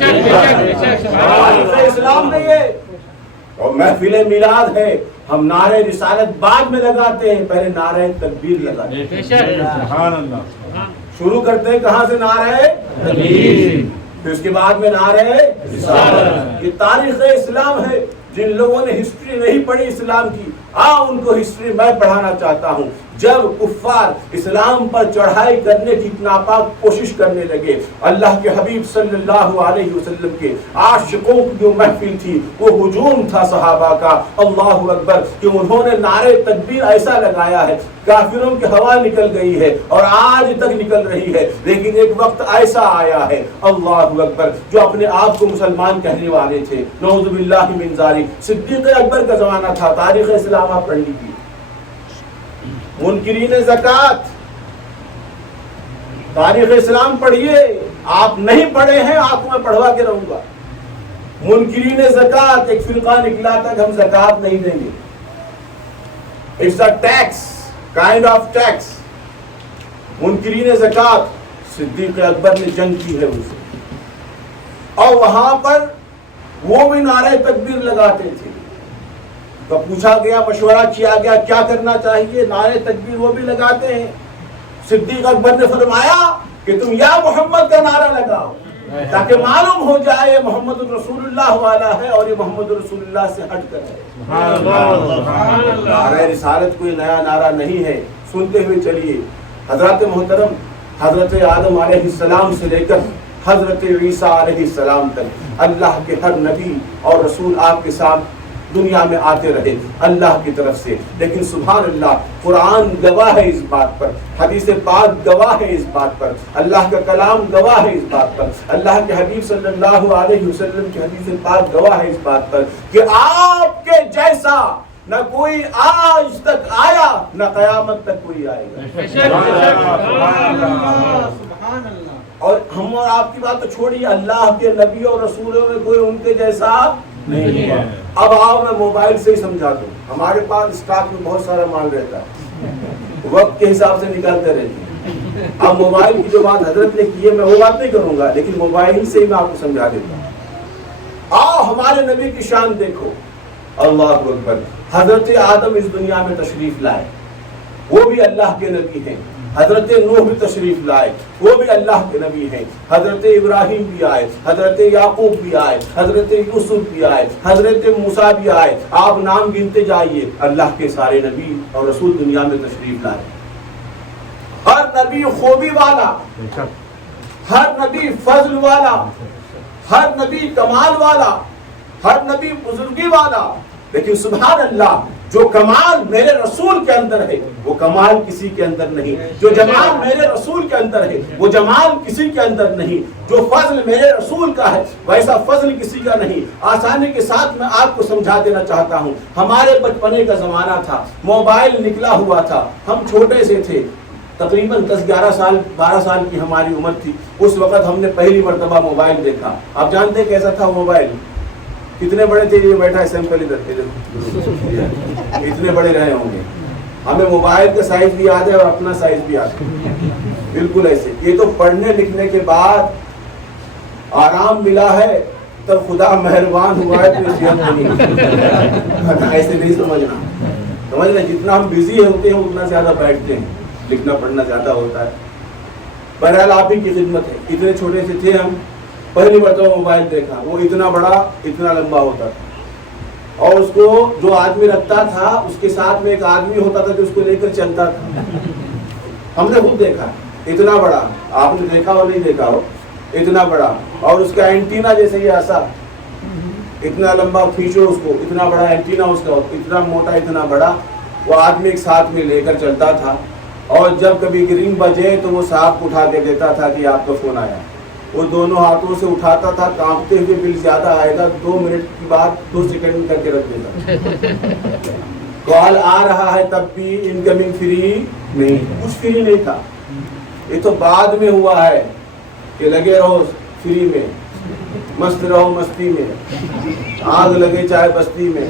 اسلام میں یہ اور محفل میلاد ہے، ہم نعرہ رسالت بعد میں لگاتے ہیں، پہلے نعرہ تکبیر لگاتے ہیں. سبحان اللہ. شروع کرتے ہیں کہاں سے؟ نعرہ تکبیر، پھر اس کے بعد میں نعرہ رسالت. یہ تاریخ اسلام ہے. جن لوگوں نے ہسٹری نہیں پڑھی اسلام کی، ان کو ہسٹری میں پڑھانا چاہتا ہوں. جب کفار اسلام پر چڑھائی کرنے کی ناپاک کوشش کرنے لگے، اللہ کے حبیب صلی اللہ علیہ وسلم کے عاشقوں کی جو محفل تھی وہ ہجوم تھا صحابہ کا، اللہ اکبر، کہ انہوں نے نعرہ تکبیر ایسا لگایا ہے کافروں کی ہوا نکل گئی ہے اور آج تک نکل رہی ہے. لیکن ایک وقت ایسا آیا ہے اللہ اکبر جو اپنے آپ کو مسلمان کہنے والے تھے، نعوذ باللہ من ذالک، صدیق اکبر کا زمانہ تھا. تاریخ اسلام آپ پڑھ لیجیے. منکرین زکوٰۃ، تاریخ اسلام پڑھیے، آپ نہیں پڑھے ہیں آپ کو میں پڑھوا کے رہوں گا. منکرین زکوٰۃ ایک فرقہ نکلا تھا کہ ہم زکوٰۃ نہیں دیں گے. It's a tax, kind of tax. منکرین زکوٰۃ، صدیق اکبر نے جنگ کی ہے ان سے، اور وہاں پر وہ بھی نعرہ تکبیر لگاتے تھے. تو پوچھا گیا، مشورہ کیا گیا کیا کرنا چاہیے، نعرہ تکبیر وہ بھی لگاتے ہیں. صدیق اکبر نے فرمایا کہ تم یا محمد کا نعرہ لگاؤ تاکہ معلوم ہو جائے یہ محمد رسول اللہ والا ہے اور یہ محمد رسول اللہ سے ہٹ کر ہے. نعرہ رسالت کوئی نیا نعرہ نہیں ہے. سنتے ہوئے چلیے. حضرت محترم حضرت آدم علیہ السلام سے لے کر حضرت عیسیٰ علیہ السلام تک اللہ کے ہر نبی اور رسول آپ کے ساتھ دنیا میں آتے رہے اللہ کی طرف سے. لیکن سبحان اللہ، قرآن گواہ ہے اس بات پر، حدیث پاک گواہ ہے اس بات پر، اللہ کا کلام گواہ ہے اس بات پر، اللہ کے حبیب صلی اللہ علیہ وسلم کی حدیث پاک گواہ ہے اس بات پر کہ آپ کے جیسا نہ کوئی آج تک آیا نہ قیامت تک کوئی آئے گا. اور ہم اور آپ کی بات تو چھوڑیے، اللہ کے نبی اور رسولوں میں کوئی ان کے جیسا نہیں ہے. اب آؤ میں موبائل سے ہی سمجھا دوں. ہمارے پاس اسٹاک میں بہت سارا مال رہتا ہے، وقت کے حساب سے نکالتے رہتے ہیں. اب موبائل کی جو بات حضرت نے کی ہے میں وہ بات نہیں کروں گا، لیکن موبائل سے ہی میں آپ کو سمجھا دیتا ہوں. آؤ ہمارے نبی کی شان دیکھو. اللہ اکبر. حضرت آدم اس دنیا میں تشریف لائے، وہ بھی اللہ کے نبی ہیں. حضرت نوح بھی تشریف لائے، وہ بھی اللہ کے نبی ہیں. حضرت ابراہیم بھی آئے، حضرت یعقوب بھی آئے، حضرت یوسف بھی آئے، حضرت موسیٰ بھی آئے. آپ نام گنتے جائیے، اللہ کے سارے نبی اور رسول دنیا میں تشریف لائے. ہر نبی خوبی والا، ہر نبی فضل والا، ہر نبی کمال والا، ہر نبی بزرگی والا. لیکن سبحان اللہ، جو کمال میرے رسول کے اندر ہے وہ کمال کسی کے اندر نہیں، جو جمال میرے رسول کے اندر ہے وہ جمال کسی کے اندر نہیں، جو فضل میرے رسول کا ہے ویسا فضل کسی کا نہیں. آسانی کے ساتھ میں آپ کو سمجھا دینا چاہتا ہوں. ہمارے بچپنے کا زمانہ تھا، موبائل نکلا ہوا تھا، ہم چھوٹے سے تھے، تقریباً 10-11 سال 12 سال کی ہماری عمر تھی. اس وقت ہم نے پہلی مرتبہ موبائل دیکھا. آپ جانتے ہیں کیسا تھا موبائل؟ کتنے بڑے تھے؟ یہ بیٹھا ہے سیمپل ادھر تھے، اتنے بڑے رہے ہوں گے. ہمیں موبائل کا سائز بھی یاد ہے اور اپنا سائز بھی یاد ہے، بالکل ایسے. یہ تو پڑھنے لکھنے کے بعد آرام ملا ہے تب خدا مہربان ہوا ہے تو صحت بنی. ایسے نہیں سمجھنا. جتنا ہم بزی ہوتے ہیں اتنا زیادہ بیٹھتے ہیں, لکھنا پڑھنا زیادہ ہوتا ہے. بہرحال آپ ہی کی خدمت ہے. اتنے چھوٹے سے تھے ہم, پہلی مرتبہ موبائل دیکھا, وہ اتنا بڑا اتنا لمبا ہوتا تھا, اور اس کو جو آدمی رکھتا تھا اس کے ساتھ میں ایک آدمی ہوتا تھا جو اس کو لے کر چلتا تھا. ہم نے خود دیکھا, اتنا بڑا, آپ نے دیکھا ہو نہیں دیکھا ہو, اتنا بڑا, اور اس کا اینٹینا جیسے یہ ایسا اتنا لمبا, کھینچو اس کو, اتنا بڑا اینٹینا اس کا, اتنا موٹا اتنا بڑا. وہ آدمی ایک ساتھ میں لے کر چلتا تھا, اور جب کبھی رنگ بجے تو وہ صاحب کو اٹھا کے دیتا تھا کہ آپ کا فون آیا. وہ دونوں ہاتھوں سے اٹھاتا تھا, کانپتے ہوئے بل زیادہ آئے گا, 2 منٹ کی بات 2 سیکنڈ میں کر کے رکھ دیتا. کال آ رہا ہے تب بھی انکمنگ فری نہیں, کچھ فری نہیں تھا. یہ تو بعد میں ہوا ہے کہ لگے رہو فری میں, مست رہو مستی میں, آگ لگے چاہے بستی میں,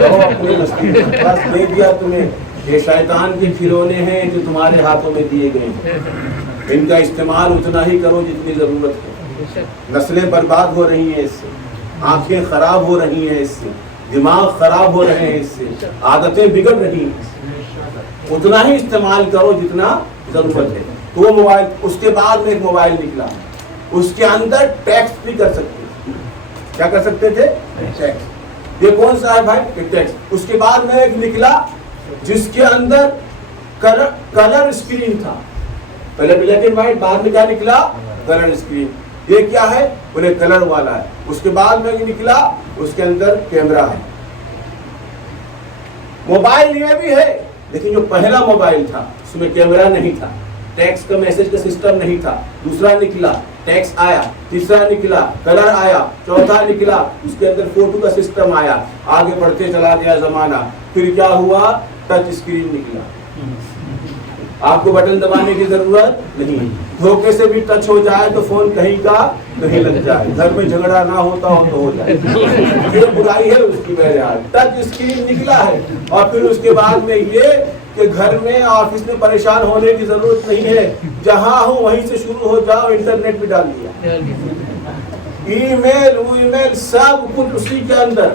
رہو اپنی مستی میں. بس دے دیا تمہیں. یہ شیطان کے کھلونے ہیں جو تمہارے ہاتھوں میں دیے گئے ہیں. ان کا استعمال اتنا ہی کرو جتنی ضرورت ہے. نسلیں برباد ہو رہی ہیں اس سے, آنکھیں خراب ہو رہی ہیں اس سے, دماغ خراب ہو رہے ہیں اس سے, عادتیں بگڑ رہی ہیں. اتنا ہی استعمال کرو جتنا ضرورت ہے. تو وہ موبائل, اس کے بعد میں ایک موبائل نکلا, اس کے اندر ٹیکسٹ بھی کر سکتے تھے. کیا کر سکتے تھے؟ ٹیکسٹ. یہ کون سا ہے بھائی؟ ٹیکسٹ. اس کے بعد میں ایک نکلا جس کے اندر کلر اسکرین تھا. پہلے بلیک اینڈ وائٹ, بعد میں کیا نکلا؟ Colour screen. یہ کیا ہے؟ بولے کلر والا ہے. اس کے بعد میں نکلا اس کے اندر کیمرہ ہے. موبائل یہ بھی ہے, لیکن جو پہلا موبائل تھا اس میں کیمرہ نہیں تھا, ٹیکسٹ کا میسج کا سسٹم نہیں تھا. دوسرا نکلا ٹیکسٹ آیا, تیسرا نکلا کلر آیا, چوتھا نکلا اس کے اندر فوٹو کا سسٹم آیا. آگے بڑھتے چلا گیا زمانہ. پھر کیا ہوا؟ ٹچ اسکرین نکلا. آپ کو بٹن دبانے کی ضرورت نہیں, دھوکے سے بھی ٹچ ہو جائے تو فون کہیں کا کہیں لگ جائے, گھر میں جھگڑا نہ ہوتا ہو تو ہو جائے. یہ برائی ہے اس کی. بہرحال ٹچ اسکرین نکلا ہے. اور پھر اس کے بعد میں یہ کہ گھر میں آفس میں پریشان ہونے کی ضرورت نہیں ہے, جہاں ہوں وہیں سے شروع ہو جاؤ, انٹرنیٹ بھی ڈال دیا, ای میل سب کچھ اسی کے اندر.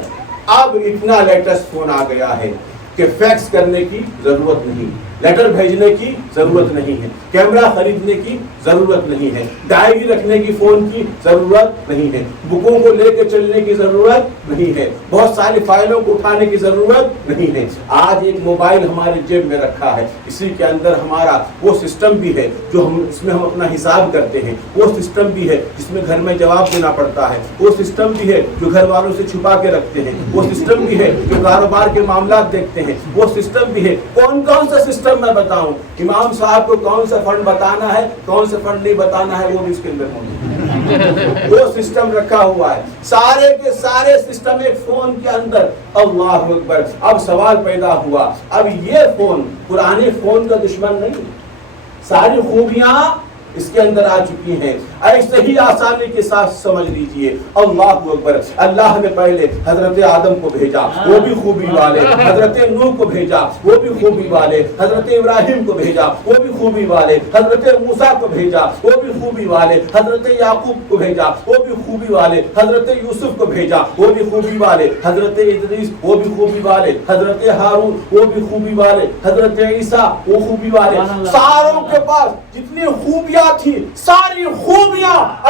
اب اتنا لیٹسٹ فون آ گیا ہے کہ فیکس کرنے کی ضرورت نہیں, لیٹر بھیجنے کی ضرورت نہیں ہے, کیمرہ خریدنے کی ضرورت نہیں ہے, ڈائری رکھنے کی فون کی ضرورت نہیں ہے, بکوں کو لے کے چلنے کی ضرورت نہیں ہے, بہت ساری فائلوں کو اٹھانے کی ضرورت نہیں ہے. آج ایک موبائل ہمارے جیب میں رکھا ہے, اسی کے اندر ہمارا وہ سسٹم بھی ہے جو ہم اس میں ہم اپنا حساب کرتے ہیں, وہ سسٹم بھی ہے جس میں گھر میں جواب دینا پڑتا ہے, وہ سسٹم بھی ہے جو گھر والوں سے چھپا کے رکھتے ہیں, وہ سسٹم بھی ہے جو کاروبار کے معاملات دیکھتے ہیں, وہ سسٹم بھی ہے. کون سا سسٹم میں بتاؤں؟ امام صاحب کو کون سا فنڈ بتانا ہے, کون سا فنڈ نہیں بتانا ہے, وہ بھی اس کے اندر موجود. وہ سسٹم رکھا ہوا ہے. سارے کے سارے سسٹم ایک فون کے اندر. اللہ اکبر. اب سوال پیدا ہوا, اب یہ فون پرانے فون کا دشمن نہیں, ساری خوبیاں اس کے اندر آ چکی ہیں. ایسے ہی آسانی کے ساتھ سمجھ لیجئے. اللہ اکبر. اللہ نے پہلے حضرت آدم کو بھیجا, وہ بھی خوبی والے, حضرت نوح کو بھیجا, وہ بھی خوبی والے, حضرت ابراہیم کو بھیجا, وہ بھی خوبی والے, حضرت موسیٰ کو بھیجا, وہ بھی خوبی والے, حضرت یعقوب کو بھیجا, وہ بھی خوبی والے, حضرت یوسف کو بھیجا, وہ بھی خوبی والے, حضرت ادریس, وہ بھی خوبی والے, حضرت ہارون, وہ بھی خوبی والے, حضرت عیسیٰ, وہ خوبی والے. ساروں کے پاس جتنی خوبیاں تھی, ساری خوبیاں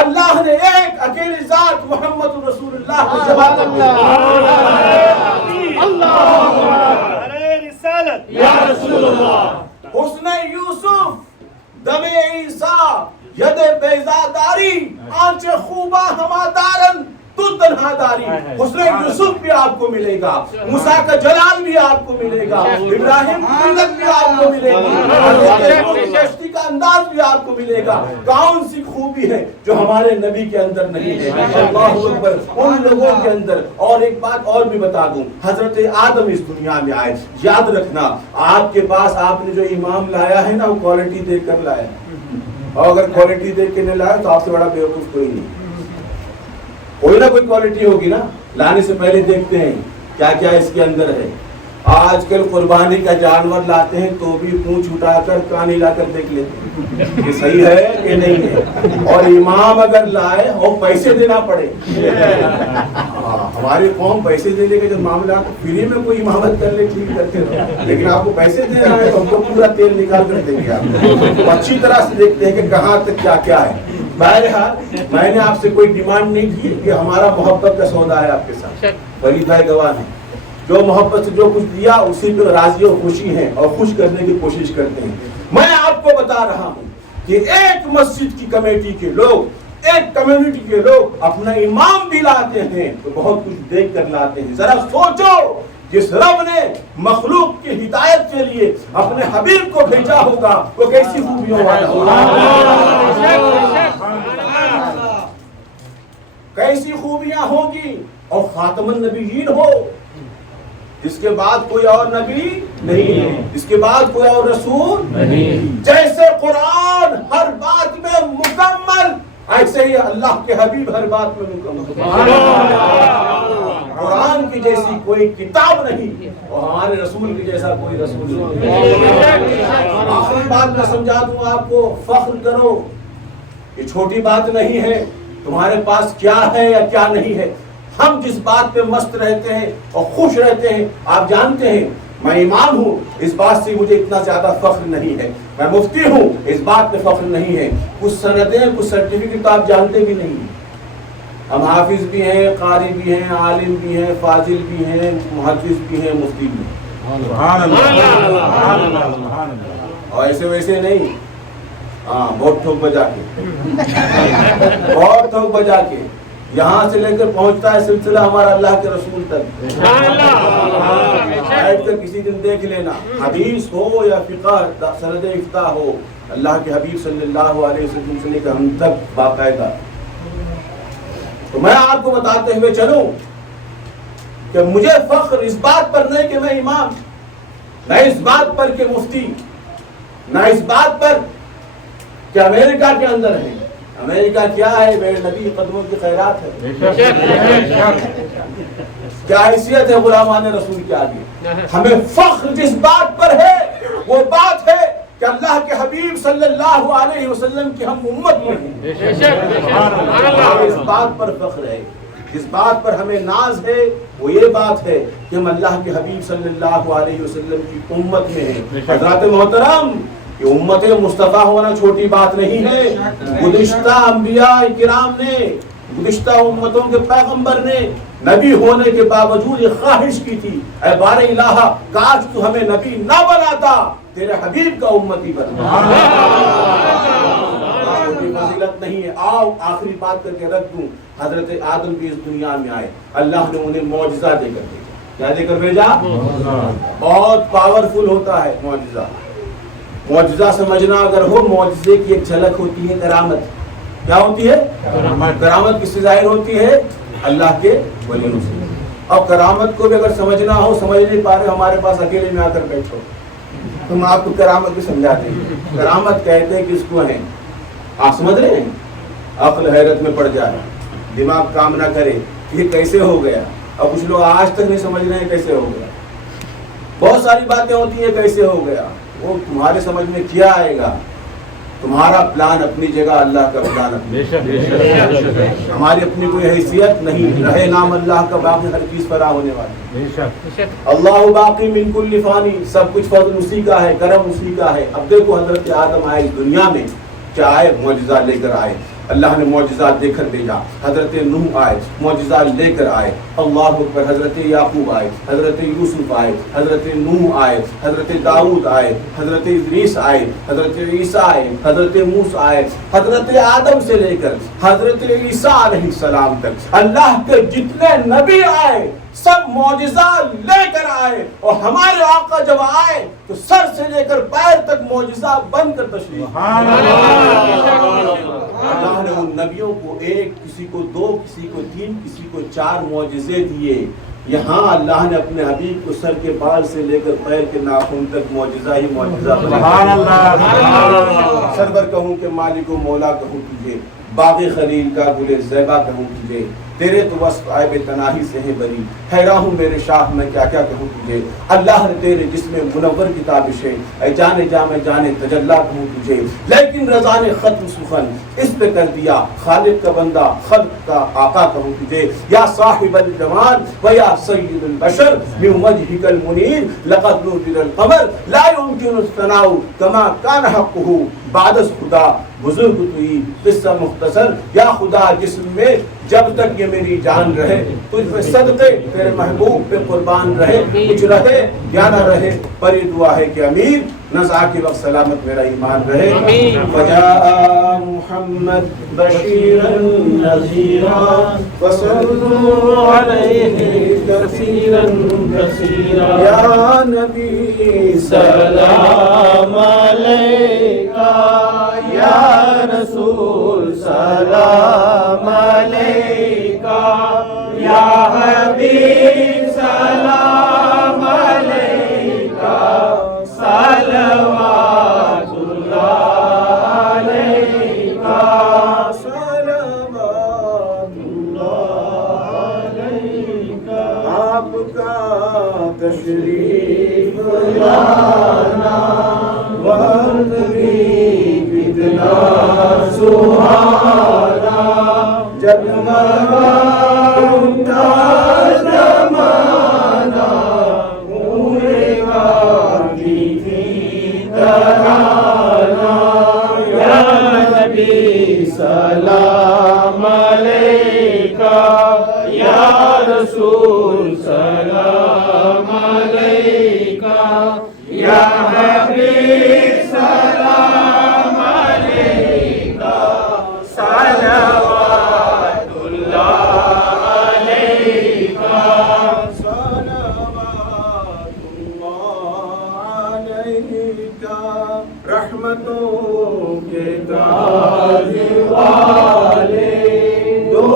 اللہ نے ایک اکیلی ذات محمد رسول اللہ کو جمع کر دیا. یا رسول اللہ. حسن یوسف, دم عیسیٰ, ید بیضاداری, آنچ خوبہ ہمادارن تو تنہا داری. حسن یوسف بھی آپ کو ملے گا, موسیٰ کا جلال بھی آپ کو ملے گا, ابراہیم کی عزت بھی آپ کو ملے گی, کشتی کا انداز بھی آپ کو ملے گا. کون سی خوبی ہے جو ہمارے نبی کے اندر نہیں ہے؟ اللہ اکبر. ان لوگوں کے اندر. اور ایک بات اور بھی بتا دوں, حضرت آدم اس دنیا میں آئے, یاد رکھنا آپ کے پاس آپ نے جو امام لایا ہے نا, وہ کوالٹی دیکھ کر لایا, اور اگر کوالٹی دیکھ کے نہیں لایا تو آپ سے بڑا بیوقوف کوئی نہیں. کوئی نہ کوئی کوالٹی ہوگی نا, لانے سے پہلے دیکھتے ہیں کیا کیا اس کے اندر ہے. آج کل قربانی کا جانور لاتے ہیں تو بھی پونچھ اٹھا کر کان ہلا کر دیکھ لیتے ہیں کہ صحیح ہے کہ نہیں ہے، اور امام اگر لائے اور پیسے دینا پڑے. ہماری قوم پیسے دینے کے جو معاملات فری میں کوئی امامت کر لے ٹھیک کرتے رہو، لیکن آپ کو پیسے دینا ہے تو ہم کو پورا تیل نکال کر دیں گے. آپ اچھی طرح سے دیکھتے ہیں کہ کہاں تک کیا کیا ہے. بہرحال میں نے آپ سے کوئی ڈیمانڈ نہیں کی کہ ہمارا محبت کا سودا ہے آپ کے ساتھ. ولی بھائی گواہ ہیں، جو محبت سے جو کچھ دیا اسی پہ راضی و خوشی ہیں اور خوش کرنے کی کوشش کرتے ہیں. میں آپ کو بتا رہا ہوں کہ ایک مسجد کی کمیٹی کے لوگ، ایک کمیونٹی کے لوگ اپنا امام بھی لاتے ہیں تو بہت کچھ دیکھ کر لاتے ہیں. ذرا سوچو، جس رب نے مخلوق کی ہدایت کے لیے اپنے حبیب کو بھیجا ہوگا وہ کیسی خوبیوں والا ہوگا، کیسی خوبیاں ہوگی. اور خاتم النبیین ہو، اس کے بعد کوئی اور نبی نہیں ہے، اس کے بعد کوئی اور رسول نہیں. جیسے قرآن ہر بات میں مکمل، ایسے ہی اللہ کے حبیب ہر بات میں مکمل. قرآن کی جیسی کوئی کتاب نہیں اور ہمارے رسول کی جیسا کوئی رسول نہیں. آخری بات میں سمجھا دوں آپ کو، فخر کرو، یہ چھوٹی بات نہیں ہے تمہارے پاس کیا ہے یا کیا نہیں ہے. ہم جس بات پہ مست رہتے ہیں اور خوش رہتے ہیں، آپ جانتے ہیں میں امام ہوں، اس بات سے مجھے اتنا زیادہ فخر نہیں ہے. میں مفتی ہوں، اس بات پہ فخر نہیں ہے. کچھ سندیں، کچھ سرٹیفکیٹ تو آپ جانتے بھی نہیں. ہم حافظ بھی ہیں، قاری بھی ہیں، عالم بھی ہیں، فاضل بھی ہیں، محدث بھی ہیں، مفتی بھی ہیں. اور ایسے ویسے نہیں، ہاں بہت ٹھوک بجا کے بہت ٹھوک بجا کے یہاں سے لے کر پہنچتا ہے سلسلہ ہمارا اللہ کے رسول تک. بیٹھ کر کسی دن دیکھ لینا، حدیث ہو یا فقہ سند افتاء ہو، اللہ کے حبیب صلی اللہ علیہ وسلم سے لے کر ہم تک باقاعدہ. تو میں آپ کو بتاتے ہوئے چلوں کہ مجھے فخر اس بات پر نہیں کہ میں امام، نہ اس بات پر کہ مفتی، نہ اس بات پر کہ امریکہ کے اندر ہے. امریکہ کیا ہے؟ میرے نبی قدموں کی خیرات ہے. کیا حیثیت ہے غلامان رسول کے آگے؟ ہمیں فخر جس بات پر ہے وہ بات ہے کہ اللہ کے حبیب صلی اللہ علیہ وسلم کی ہم امت میں ہیں. اس بات پر فخر ہے، جس بات پر ہمیں ناز ہے وہ یہ بات ہے کہ ہم اللہ کے حبیب صلی اللہ علیہ وسلم کی امت میں ہیں. حضرات محترم، یہ امت مصطفیٰ ہونا چھوٹی بات نہیں ہے. گزشتہ انبیاء کرام نے، گزشتہ امتوں کے پیغمبر نے نبی ہونے کے باوجود یہ خواہش کی تھی، اے بار الہ کاش تو ہمیں نبی نہ بناتا، تیرے حبیب کا امتی بنا. فضیلت نہیں ہے. آؤ آخری بات کر کے رکھ دوں، حضرت آدم بھی اس دنیا میں آئے، اللہ نے انہیں معجزہ دے کر بھیجا. کیا دے کر بھیجا؟ بہت پاورفل ہوتا ہے معجزہ. معجزہ سمجھنا اگر ہو، معجزے کی ایک جھلک ہوتی ہے کرامت. کیا ہوتی ہے؟ کرامت کس سے ظاہر ہوتی ہے؟ اللہ کے ولیوں سے. اب کرامت کو بھی اگر سمجھنا ہو، سمجھ نہیں پا رہے، ہمارے پاس اکیلے میں آ کر بیٹھو، ہم آپ کو کرامت بھی سمجھا دیں گے. کرامت کہتے ہیں کس کو ہیں؟ آپ سمجھ رہے ہیں؟ عقل حیرت میں پڑ جائے، دماغ کام نہ کرے، یہ کیسے ہو گیا. اب کچھ لوگ آج تک نہیں سمجھ رہے ہیں کیسے ہو گیا. بہت ساری باتیں ہوتی ہیں کیسے ہو گیا، وہ تمہارے سمجھ میں کیا آئے گا. تمہارا پلان اپنی جگہ، اللہ کا پلان اپنی. ہماری اپنی کوئی حیثیت نہیں، رہے نام اللہ کا، باقی ہر چیز فراہ ہونے والی. اللہ باقی من کل فانی، سب کچھ فضل اسی کا ہے، کرم اسی کا ہے. اب دیکھو حضرت آدم آئے اس دنیا میں، کیا آئے؟ معجزہ لے کر آئے. اللہ نے معجزات دے کر بھیجا. حضرت نوح آئے، معجزات لے کر آئے. اللہ اکبر. حضرت یعقوب آئے، حضرت یوسف آئے، حضرت نوح آئے، حضرت داؤد آئے، حضرت ادریس آئے، حضرت عیسیٰ آئے، حضرت موسیٰ آئے. حضرت آدم سے لے کر حضرت عیسیٰ علیہ السلام تک اللہ کے جتنے نبی آئے سب معجزہ لے کر آئے. اور ہمارے آقا جب آئے تو سر سے لے کر پیر تک معجزہ بن کر تشریف. اللہ نے ان نبیوں کو ایک، کسی کو دو، کسی کو تین، کسی کو چار معجزے دیے. یہاں اللہ نے اپنے حبیب کو سر کے بال سے لے کر پیر کے ناخن تک معجزہ ہی معجزہ بنا. سرور کہوں کہ مالک و مولا کہوں تجھے، باغ خلیل کا گل زیبا کہوں تجھے، تیرے تو وصف عیب تناہی سے ہے بری، حیران ہوں میرے شاہ میں کیا کیا کہوں تجھے، اللہ نے تیرے جسم منور کی تابش ہے، اے جانے جا میں جانے تجلا کہوں تجھے، لیکن رضا نے ختم سخن اس پہ کر دیا، خالق کا بندہ خلق کا آقا کہوں تجھے، یا صاحب الجمال و یا سید البشر من وجهك المنیر لقد نور القمر لا يمكن الثناء كما كان حقه بعد خدا، بزرگ توئی قصہ مختصر، یا خدا جسم میں جب تک یہ میری جان رہے تجھ پہ صدقے تیرے محبوب پہ قربان رہے، کچھ رہے یا نہ رہے، پر یہ دعا ہے کہ امیر نزع کے وقت سلامت میرا ایمان رہے۔ وجاء محمد بشیرا نذیرا وصلوا علیہ کثیرا کثیرا، یا نبی سلام علیکہ، یا رسول سلام علیکہ، یا حبیب سلام علیکہ، صلوات اللہ علیکہ، صلوات اللہ علیکہ۔ آپ کا تشریف لانا وقت بھی کتنا سہانا، جگمگا اٹھا زمانہ، پورے گاتی تھی ترانہ، یا نبی سلام علیکہ، یا رسول سلام علیکہ، یا حبیب سلام علیکہ، صلوات اللہ علیکہ، صلوات اللہ علیکہ۔ رحمتوں کے تاج والے، دو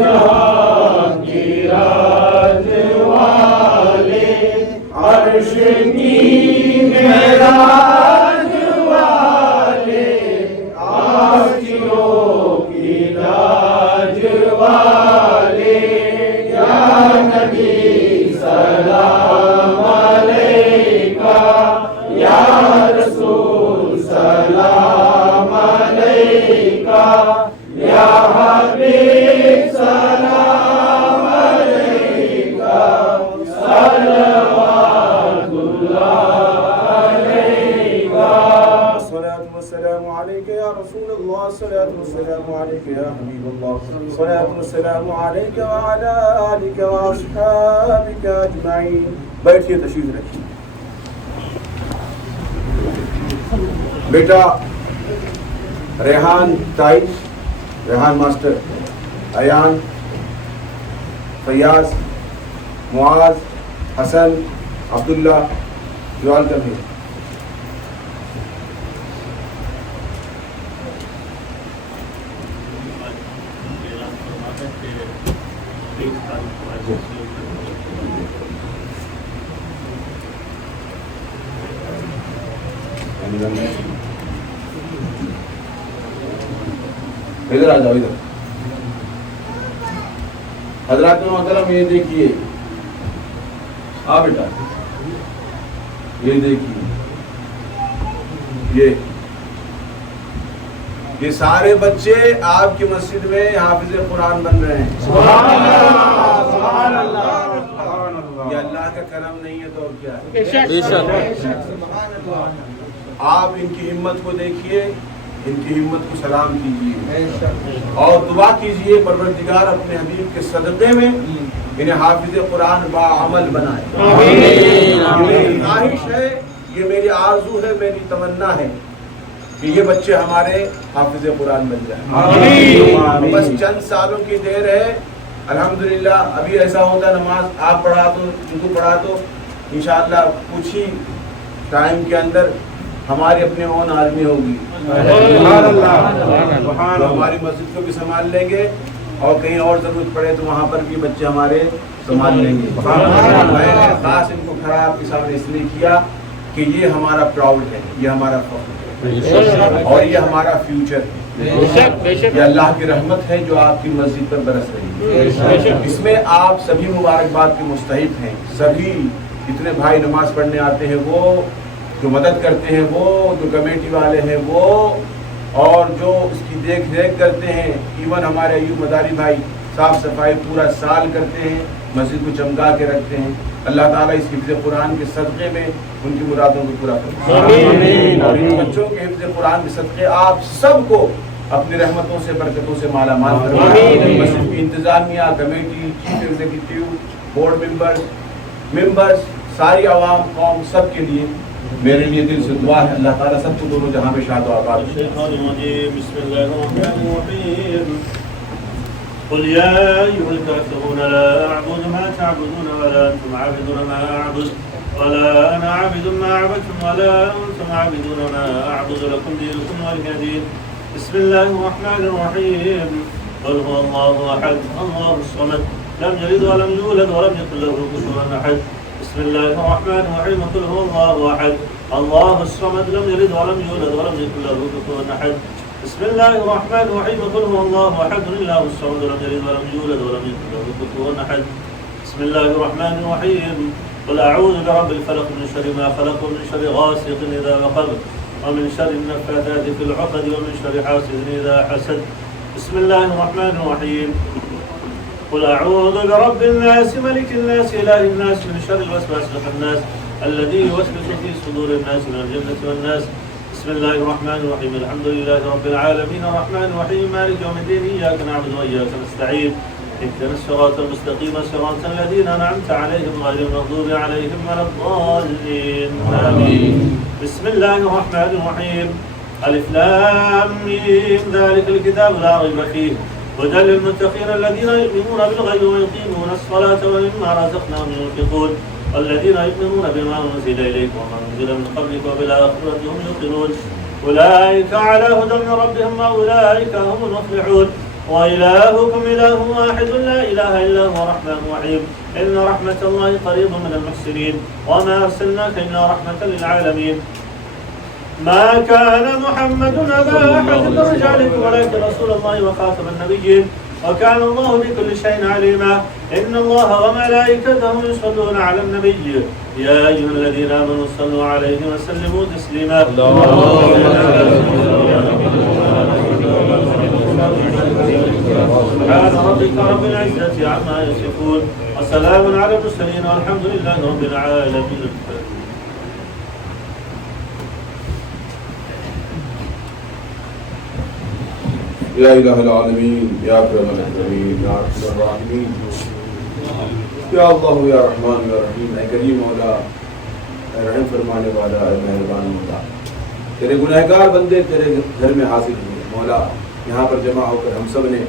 جہاں کی راج والے، عرش کی معراج والے، آسیوں کی لاج والے، یا نبی سلام علیکہ، یا رسول سلام علیکہ، یا حبیب سلام علیکہ، صلوات اللہ علیکہ۔ الصلاة والسلام عليك يا رسول الله، الصلاة والسلام عليك يا حبيب الله، الصلاة والسلام عليك وعلى آلك وأصحابك أجمعين۔ بیٹھیے، تشریف رکھیے۔ بیٹا ریحان تائش، ریحان ماسٹر، ایان، فیاض، معاذ، حسن، عبداللہ، جوال کرنے۔ ادھر آ جاؤ، ادھر۔ حضرات محترم یہ دیکھیے، بیٹا یہ دیکھیے، یہ سارے بچے آپ کی مسجد میں حافظ قرآن بن رہے ہیں۔ سبحان اللہ، سبحان اللہ۔ یہ اللہ کا کرم نہیں ہے تو اور کیا ہے؟ بے شک۔ آپ ان کی ہمت کو دیکھیے، ان کی ہمت کو سلام کیجیے اور دعا کیجیے پروردگار اپنے حبیب کے صدقے میں انہیں حافظ قرآن با عمل بنائے۔ یہ میری خواہش ہے، یہ میری آرزو ہے، میری تمنا ہے کہ یہ بچے ہمارے حافظ قرآن بن جائیں۔ بس چند سالوں کی دیر ہے، الحمدللہ۔ ابھی ایسا ہوتا نماز آپ پڑھا تو ان کو پڑھا تو انشاءاللہ کچھ ہی ٹائم کے اندر ہماری اپنے اون آرمی ہوگی، ہماری مسجد کو بھی سنبھال لیں گے اور کہیں اور ضرورت پڑے تو وہاں پر بھی بچے ہمارے سنبھال لیں گے۔ میں نے خاص ان کو کھڑا آپ کے سامنے اس لیے کیا کہ یہ ہمارا پراؤڈ ہے، یہ ہمارا فخر ہے اور یہ ہمارا فیوچر ہے۔ یہ اللہ کی رحمت ہے جو آپ کی مسجد پر برس رہی ہے. اس میں آپ سبھی مبارکباد کے مستحق ہیں. سبھی جتنے بھائی نماز پڑھنے آتے ہیں وہ، جو مدد کرتے ہیں وہ، جو کمیٹی والے ہیں وہ، اور جو اس کی دیکھ ریکھ کرتے ہیں. ایون ہمارے ایوب مداری بھائی صاف صفائی پورا سال کرتے ہیں، مسجد کو چمکا کے رکھتے ہیں. اللہ تعالیٰ اس حفظ قرآن کے صدقے میں ان کی مرادوں کو پورا کرے. اور ان بچوں کے حفظ قرآن کے صدقے آپ سب کو اپنی رحمتوں سے برکتوں سے مالا مال فرمائے. مسجد کی انتظامیہ، committee, chief executive, board members, ساری عوام، قوم، سب کے لیے میرے لیے دل سے دعا ہے. اللہ تعالیٰ سب کو دونوں جہاں میں شاد و آباد. بسم الله الرحمن الرحيم. قل يا أيها الكافرون لا أعبد ما تعبدون ولا أنتم عابدون ما أعبد ولا أنا عابد ما عبدتم ولا أنتم عابدون ما أعبد لكم دينكم ولي دين. بسم الله الرحمن الرحيم. قل هو الله أحد الله الصمد لم يلد ولم يولد ولم يكن له كفوا أحد. بسم الله الرحمن الرحيم. قل هو الله أحد الله الصمد لم يلد ولم يولد ولم يكن له كفوا أحد. بسم الله الرحمن الرحيم. قل هو الله أحد الله الصمد لم يلد ولم يولد ولم يكن له كفوا أحد. بسم الله الرحمن الرحيم. قل أعوذ برب الفلق من شر ما خلق ومن شر غاسق إذا وقب ومن شر النفاثات في العقد ومن شر حاسد إذا حسد. بسم الله الرحمن الرحيم. قل أعوذ برب الناس ملك الناس إله الناس من شر الوسواس الخناس الذي يوسوس في صدور الناس من الجنة والناس. بسم الله الرحمن الرحيم. الحمد لله رب العالمين الرحمن الرحيم مالك يوم الدين إياك نعبد وإياك نستعين اهدنا الصراط المستقيم صراط الذين أنعمت عليهم غير المغضوب عليهم ولا الضالين آمين. بسم الله الرحمن الرحيم. ألف لام ميم ذلك الكتاب لا ريب فيه هدى للمتقين الذين يؤمنون بالغيب ويقيمون الصلاة ومما رزقناهم ينفقون والذين يؤمنون بما أنزل إليك وما أنزل من قبلك وبالآخرة هم يوقنون أولئك على هدى من ربهم وأولئك هم المفلحون. وإلهكم إله واحد لا إله إلا هو الرحمن الرحيم. إن رحمة الله قريب من المحسنين وما أرسلناك إلا رحمة للعالمين. ما كان محمد أبا أحد من رجالكم ولكن رسول الله وخاتم النبيين وكان الله بكل شيء عليما. إن الله وملائكته يصلون على النبي يا أيها الذين آمنوا صلوا عليه وسلموا تسليما. سبحان ربك رب العزة عما يصفون وسلام على المرسلين والحمد لله رب العالمين. یا الہ العالمین یا اکرم الاکرمین یا ارحم الراحمین یا اللہ یا رحمان یا رحیم. اے کریم مولا، اے رحم فرمانے والا، اے مہربان مولا، تیرے گنہگار بندے تیرے گھر میں حاضر ہوئے مولا. یہاں پر جمع ہو کر ہم سب نے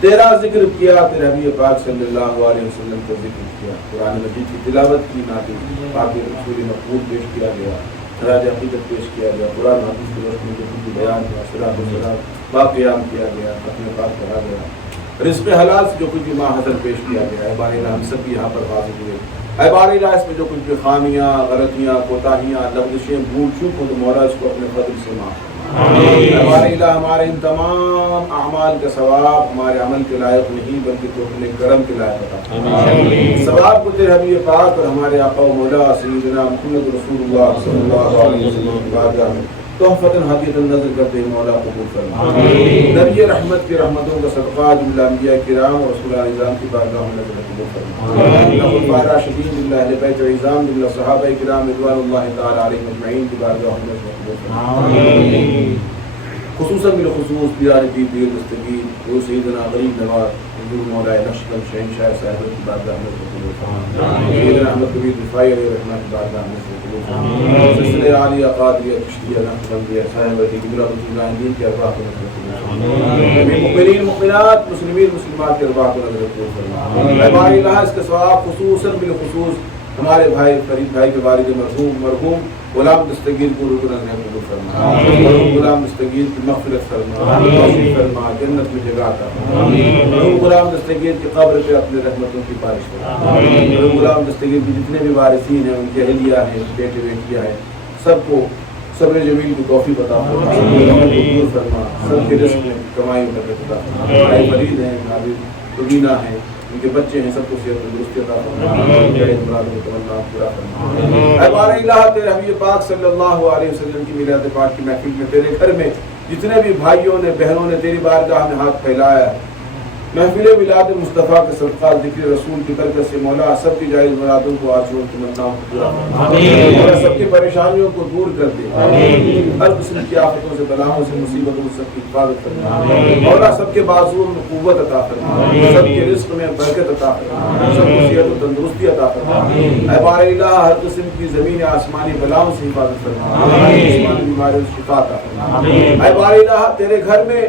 تیرا ذکر کیا، تیرے حبیب پاک صلی اللہ علیہ وسلم کا ذکر کیا، قرآن مجید کی تلاوت کی، نعت پاک رسول مقبول پیش کیا گیا، خراج عقیدت پیش کیا گیا، قرآن حدیث کی روشنی میں کی بیان کیا، صلاۃ و سلام با قیام کیا گیا، اپنے پاک کرا گیا، رزق حلال سے جو کچھ بھی ماحضر پیش کیا گیا. اے بار الہ ہم سب بھی یہاں پر حاضر ہوئے. اے بار الہ اس میں جو کچھ بھی خامیاں، غلطیاں، کوتاہیاں، لغزشیں، بھول چوک ہو تو مولا اس کو اپنے فضل سے معاف. اے بار الہ ہمارے ان تمام اعمال کا ثواب ہمارے عمل کے لائق نہیں بلکہ تو اپنے کرم کے لائق عطا. ثواب کو تیرے حبیب پاک اور ہمارے آقا و مولا سیدنا محمد رسول اللہ صلی اللہ علیہ وسلم کی بارگاہ میں تحفتاً حقیقتاً نظر کرتے ہیں مولا قبول فرما. نبی رحمت کی رحمتوں کا صدقہ جملہ انبیاء کرام اور رسول اعظام کی بارگاہ میں نظر قبول فرما. خلفاء راشدین جملہ اہل بیت اعظام جملہ صحابہ کرام رضوان اللہ تعالی علیہم اجمعین کی بارگاہ میں نظر قبول فرما. خصوصاً بالخصوص پیار کی پیر دستگیر وہ سیدنا غریب نواز حضور مولا نقشبند شہنشاہ صاحب کی بارگاہ میں نظر قبول فرما. سیدنا احمد کبیر رفاعی علیہ الرحمہ کی بارگاہ میں نظر قبول فرما. سلسلہ عالیہ قادریہ چشتیہ نقشبندیہ صاحب کی جملہ رسولان دین کے ارواح کو نظر قبول فرما. مؤمنین مؤمنات مسلمین مسلمات کے ارواح کو نظر قبول فرما. اے بار الہ اس کے ثواب خصوصاً بالخصوص ہمارے بھائی فرید بھائی کے والد مرحوم غلام دستگیر کو رکن قبول فرما. غلام دستگیر کی مغفرت فرما، توفیق فرما، جنت میں جگہ عطا فرما. غلام دستگیر کی قبر پہ اپنے رحمتوں کی بارش فرما. غلام دستگیر کی جتنے بھی وارثین ہیں، ان کے اہلیہ ہیں، بیٹے بیٹیاں ہیں، سب کو صبر جمیل کی توفیق عطا فرما، قبول فرما، سب کے رزق میں کمائی میں برکت عطا فرما۔ بھائی مریض ہیں، نابینا روبینہ ہیں، ان کے بچے ہیں، سب کو صحت تندرستی عطا فرما، جائز مراد و تمنات پورا فرما۔ اے بار الہ تیرے حبیب پاک صلی اللہ علیہ وسلم کی میلاد پاک کی محفل میں تیرے گھر میں جتنے بھی بھائیوں نے بہنوں نے تیری بارگاہ میں ہاتھ پھیلایا، محفل میلاد مصطفیٰ کے صدقہ ذکر رسول کی برکت سے مولا سب کی جائز مرادوں کو آرزوؤں تمناؤں کو پورا فرما، مولا سب کی پریشانیوں کو دور کر دے، ہر قسم کی آفتوں سے بلاؤں سے مصیبتوں سے سب کی حفاظت فرما، مولا سب کے بازوؤں میں قوت عطا فرما، سب کے رزق میں برکت عطا فرما، سب کو صحت و تندرستی عطا فرما۔ اے بار الہ ہر قسم کی زمین آسمانی بلاؤں سے حفاظت فرما، جسمانی بیماریوں سے شفا عطا فرما۔ اے بار الہ تیرے گھر میں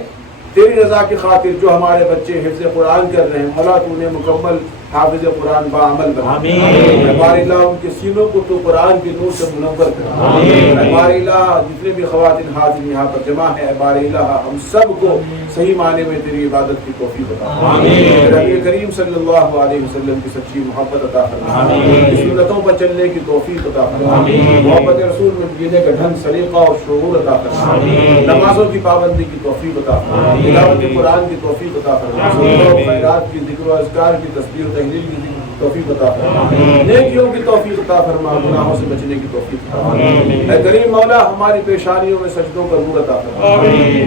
تیری رضا کی خاطر جو ہمارے بچے حفظ قرآن کر رہے ہیں، مولا تو نے مکمل حافظ قرآن بعمل بنا، اے بار الہ ان کے سینوں کو تو قرآن کے نور سے منور کر، اے بار الہ جتنے بھی خواتین حاضر یہاں پر جمع ہیں، اے بار الہ ہم سب کو صحیح معنی میں تیری عبادت کی توفیق عطا، نبی کریم صلی اللہ علیہ وسلم کی سچی محبت عطا فرما، سنتوں پر چلنے کی توفیق عطا فرما، محبت رسول میں جینے کا ڈھنگ سلیقہ اور شعور عطا فرما، نمازوں کی پابندی کی توفیق عطا فرما، تلاوت قرآن کی توفیق عطا فرما، صدقہ و خیرات کی ذکر و اذکار کی تسبیح و تحلیل کی توفیق عطا فرما، نیکیوں کی توفیق عطا فرما، گناہوں سے بچنے کی توفیق عطا فرما۔ اے کریم مولا ہماری پیشانیوں میں سجدوں پر نور عطا فرما،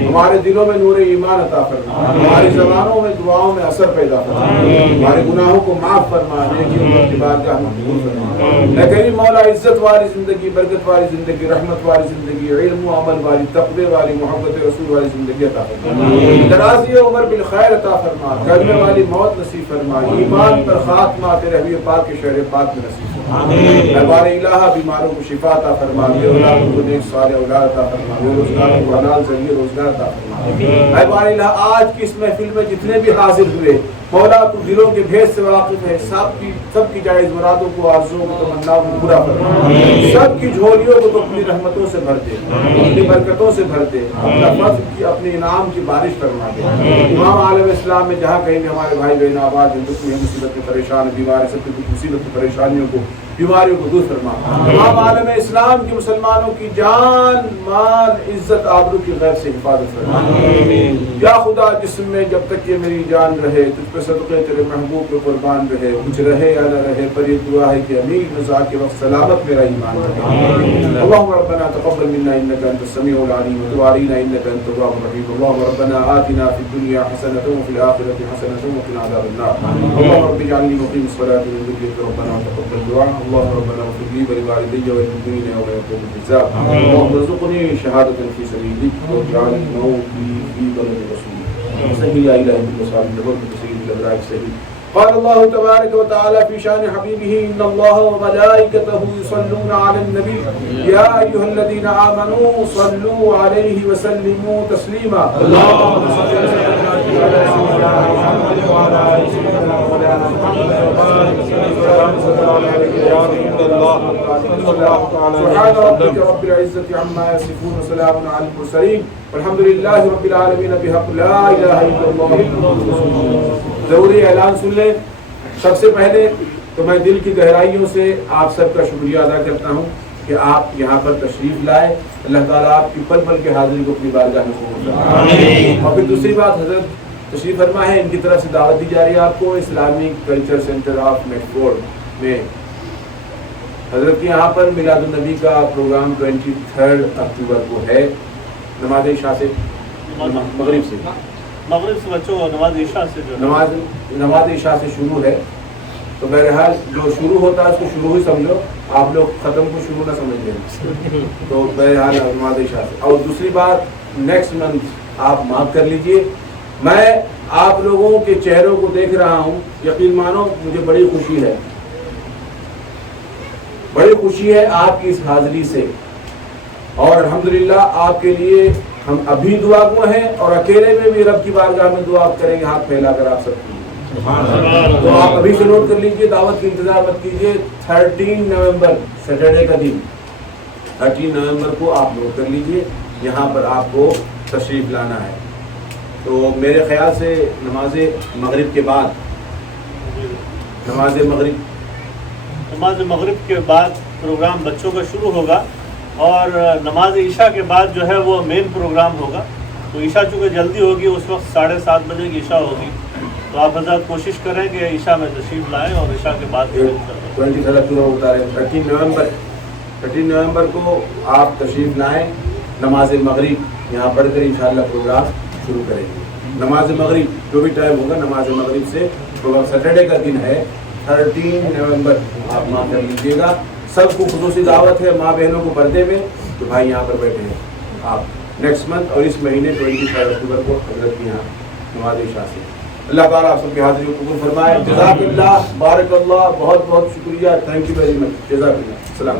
ہمارے دلوں میں نور ایمان عطا فرما، ہماری زبانوں میں دعاؤں میں اثر پیدا فرما، ہمارے گناہوں کو معاف فرما، نیکیوں کو اپنی بارگاہ میں قبول فرما۔ اے کریم مولا عزت والی زندگی، برکت والی زندگی، رحمت والی زندگی، علم و عمل والی، تقوی والی، محبت رسول والی زندگی عطا فرما، درازی عمر بالخیر عطا فرما، کلمے والی موت نصیب فرما، ایمان پر خاتمہ تیرے حبیب پاک کے شہر پاک میں نصیب فرما۔ اے بار الہ بیماروں کو شفا عطا فرما، بے اولادوں کو نیک صالح اولاد عطا فرما، بے روزگاروں کو حلال ذریعے روزگار عطا فرما۔ اے بار الہ آج کی اس محفل میں جتنے بھی حاضر ہوئے، مولا تو دلوں کے بھید سے واقف ہے، سب کی جائز مرادوں کو، آرزوؤں کو، تمناؤں کو پورا فرما، سب کی جھولیوں کو تو اپنی رحمتوں سے بھر دے، اپنی برکتوں سے بھر دے، اپنا فضل کی، اپنے انعام کی بارش فرما دے۔ تمام عالم اسلام میں جہاں کہیں بھی ہمارے بھائی بہن آباد ہیں، دکھ میں مصیبت میں پریشان بیمار ہیں، سب کی مصیبت کی پریشانیوں کو، بیماریوں کو دور فرما۔ تمام عالم اسلام کے مسلمانوں کی جان، مال، عزت، آبرو کی غیب سے حفاظت فرما۔ یا خدا جسم میں جب تک یہ میری جان رہے، تجھ پہ صدقے تیرے محبوب پہ قربان رہے، کچھ رہے یا نہ رہے، پر یہ دعا ہے کہ امین رضا کے وقت سلامت میرا ایمان رہے۔ اللهم ربنا تقبل منا انك انت السميع العليم وتب علينا انك انت التواب الرحيم۔ اللهم ربنا آتنا في الدنيا حسنة وفي الآخرة حسنة وقنا عذاب النار۔ اللهم رب اجعلني مقيم الصلاة من ذريتي ربنا وتقبل دعاء۔ اللهم ربنا اغفر لي ولوالدي وللمؤمنين يوم يقوم الحساب۔ اللهم ارزقني شهادة في سبيلك واجعل موتي في بلد رسولك۔ صلی لا الہ الا اللہ محمد سید الابرار السبیل۔ قال الله تبارك وتعالى في شان حبيبه إن الله وملائكته يصلون على النبي يا أيها الذين آمنوا صلوا عليه وسلموا تسليما اللهم صل على سيدنا محمد وعلى آل سيدنا محمد سبحان ربك رب العزة عما يصفون وسلام على المرسلين والحمد لله رب العالمين بحق لا إله إلا الله۔ ضروری اعلان سن لیں۔ سب سے پہلے تو میں دل کی گہرائیوں سے آپ سب کا شکریہ ادا کرتا ہوں کہ آپ یہاں پر تشریف لائے۔ اللہ تعالیٰ آپ کی پل پل کے حاضری کو اپنی بارگاہ میں قبول فرمائے۔ اور پھر دوسری بات، حضرت تشریف فرما ہے، ان کی طرف سے دعوت دی جا رہی ہے آپ کو اسلامک کلچر سینٹر آف میٹفورڈ میں۔ حضرت کے یہاں پر میلاد النبی کا پروگرام 23 اکتوبر کو ہے، نماز عشاء سے مغرب سے بچوں نماز عشاء سے جو نماز عشاء سے شروع ہے، تو بہرحال جو شروع ہوتا ہے اس کو شروع ہی سمجھو، آپ لوگ ختم کو شروع نہ سمجھ لیں، تو بہرحال نماز عشاء سے۔ اور دوسری بات، نیکسٹ منتھ آپ معاف کر لیجئے، میں آپ لوگوں کے چہروں کو دیکھ رہا ہوں، یقین مانو مجھے بڑی خوشی ہے، بڑی خوشی ہے آپ کی اس حاضری سے، اور الحمدللہ آپ کے لیے ہم ابھی دعا گو ہیں، اور اکیلے میں بھی رب کی بارگاہ میں دعا کریں گے ہاتھ پھیلا کر آپ سب کی۔ تو آپ ابھی سے نوٹ کر لیجئے، دعوت کی انتظار مت کیجئے۔ 13 نومبر سیٹرڈے کا دن 13 نومبر کو آپ نوٹ کر لیجئے، یہاں پر آپ کو تشریف لانا ہے۔ تو میرے خیال سے نماز مغرب کے بعد نماز مغرب کے بعد پروگرام بچوں کا شروع ہوگا، اور نماز عشاء کے بعد جو ہے وہ مین پروگرام ہوگا. تو عشاء چونکہ جلدی ہوگی، اس وقت 7:30 بجے کی عشاء ہوگی، تو آپ حضرات کوشش کریں کہ عشاء میں تشریف لائیں اور عشاء کے بعد 13 نومبر کو آپ تشریف لائیں. نماز مغرب یہاں پڑھ کر انشاءاللہ پروگرام شروع کریں گے. نماز مغرب جو بھی ٹائم ہوگا نماز مغرب سے پروگرام سیٹرڈے کا دن ہے 13 نومبر آپ وہاں کر لیجیے گا. سب کو خصوصی دعوت ہے ماں بہنوں کو پردے میں، تو بھائی یہاں پر بیٹھے ہیں آپ نیکسٹ منتھ اور اس مہینے 25 اکتوبر کو حضرت کی یہاں نماز عشاء سے. اللہ تعالیٰ آپ سب کی حاضری کو قبول فرمائے. جزاک اللہ، بارک اللہ، بہت بہت شکریہ، تھینک یو ویری مچ، جزاک اللہ. السلام.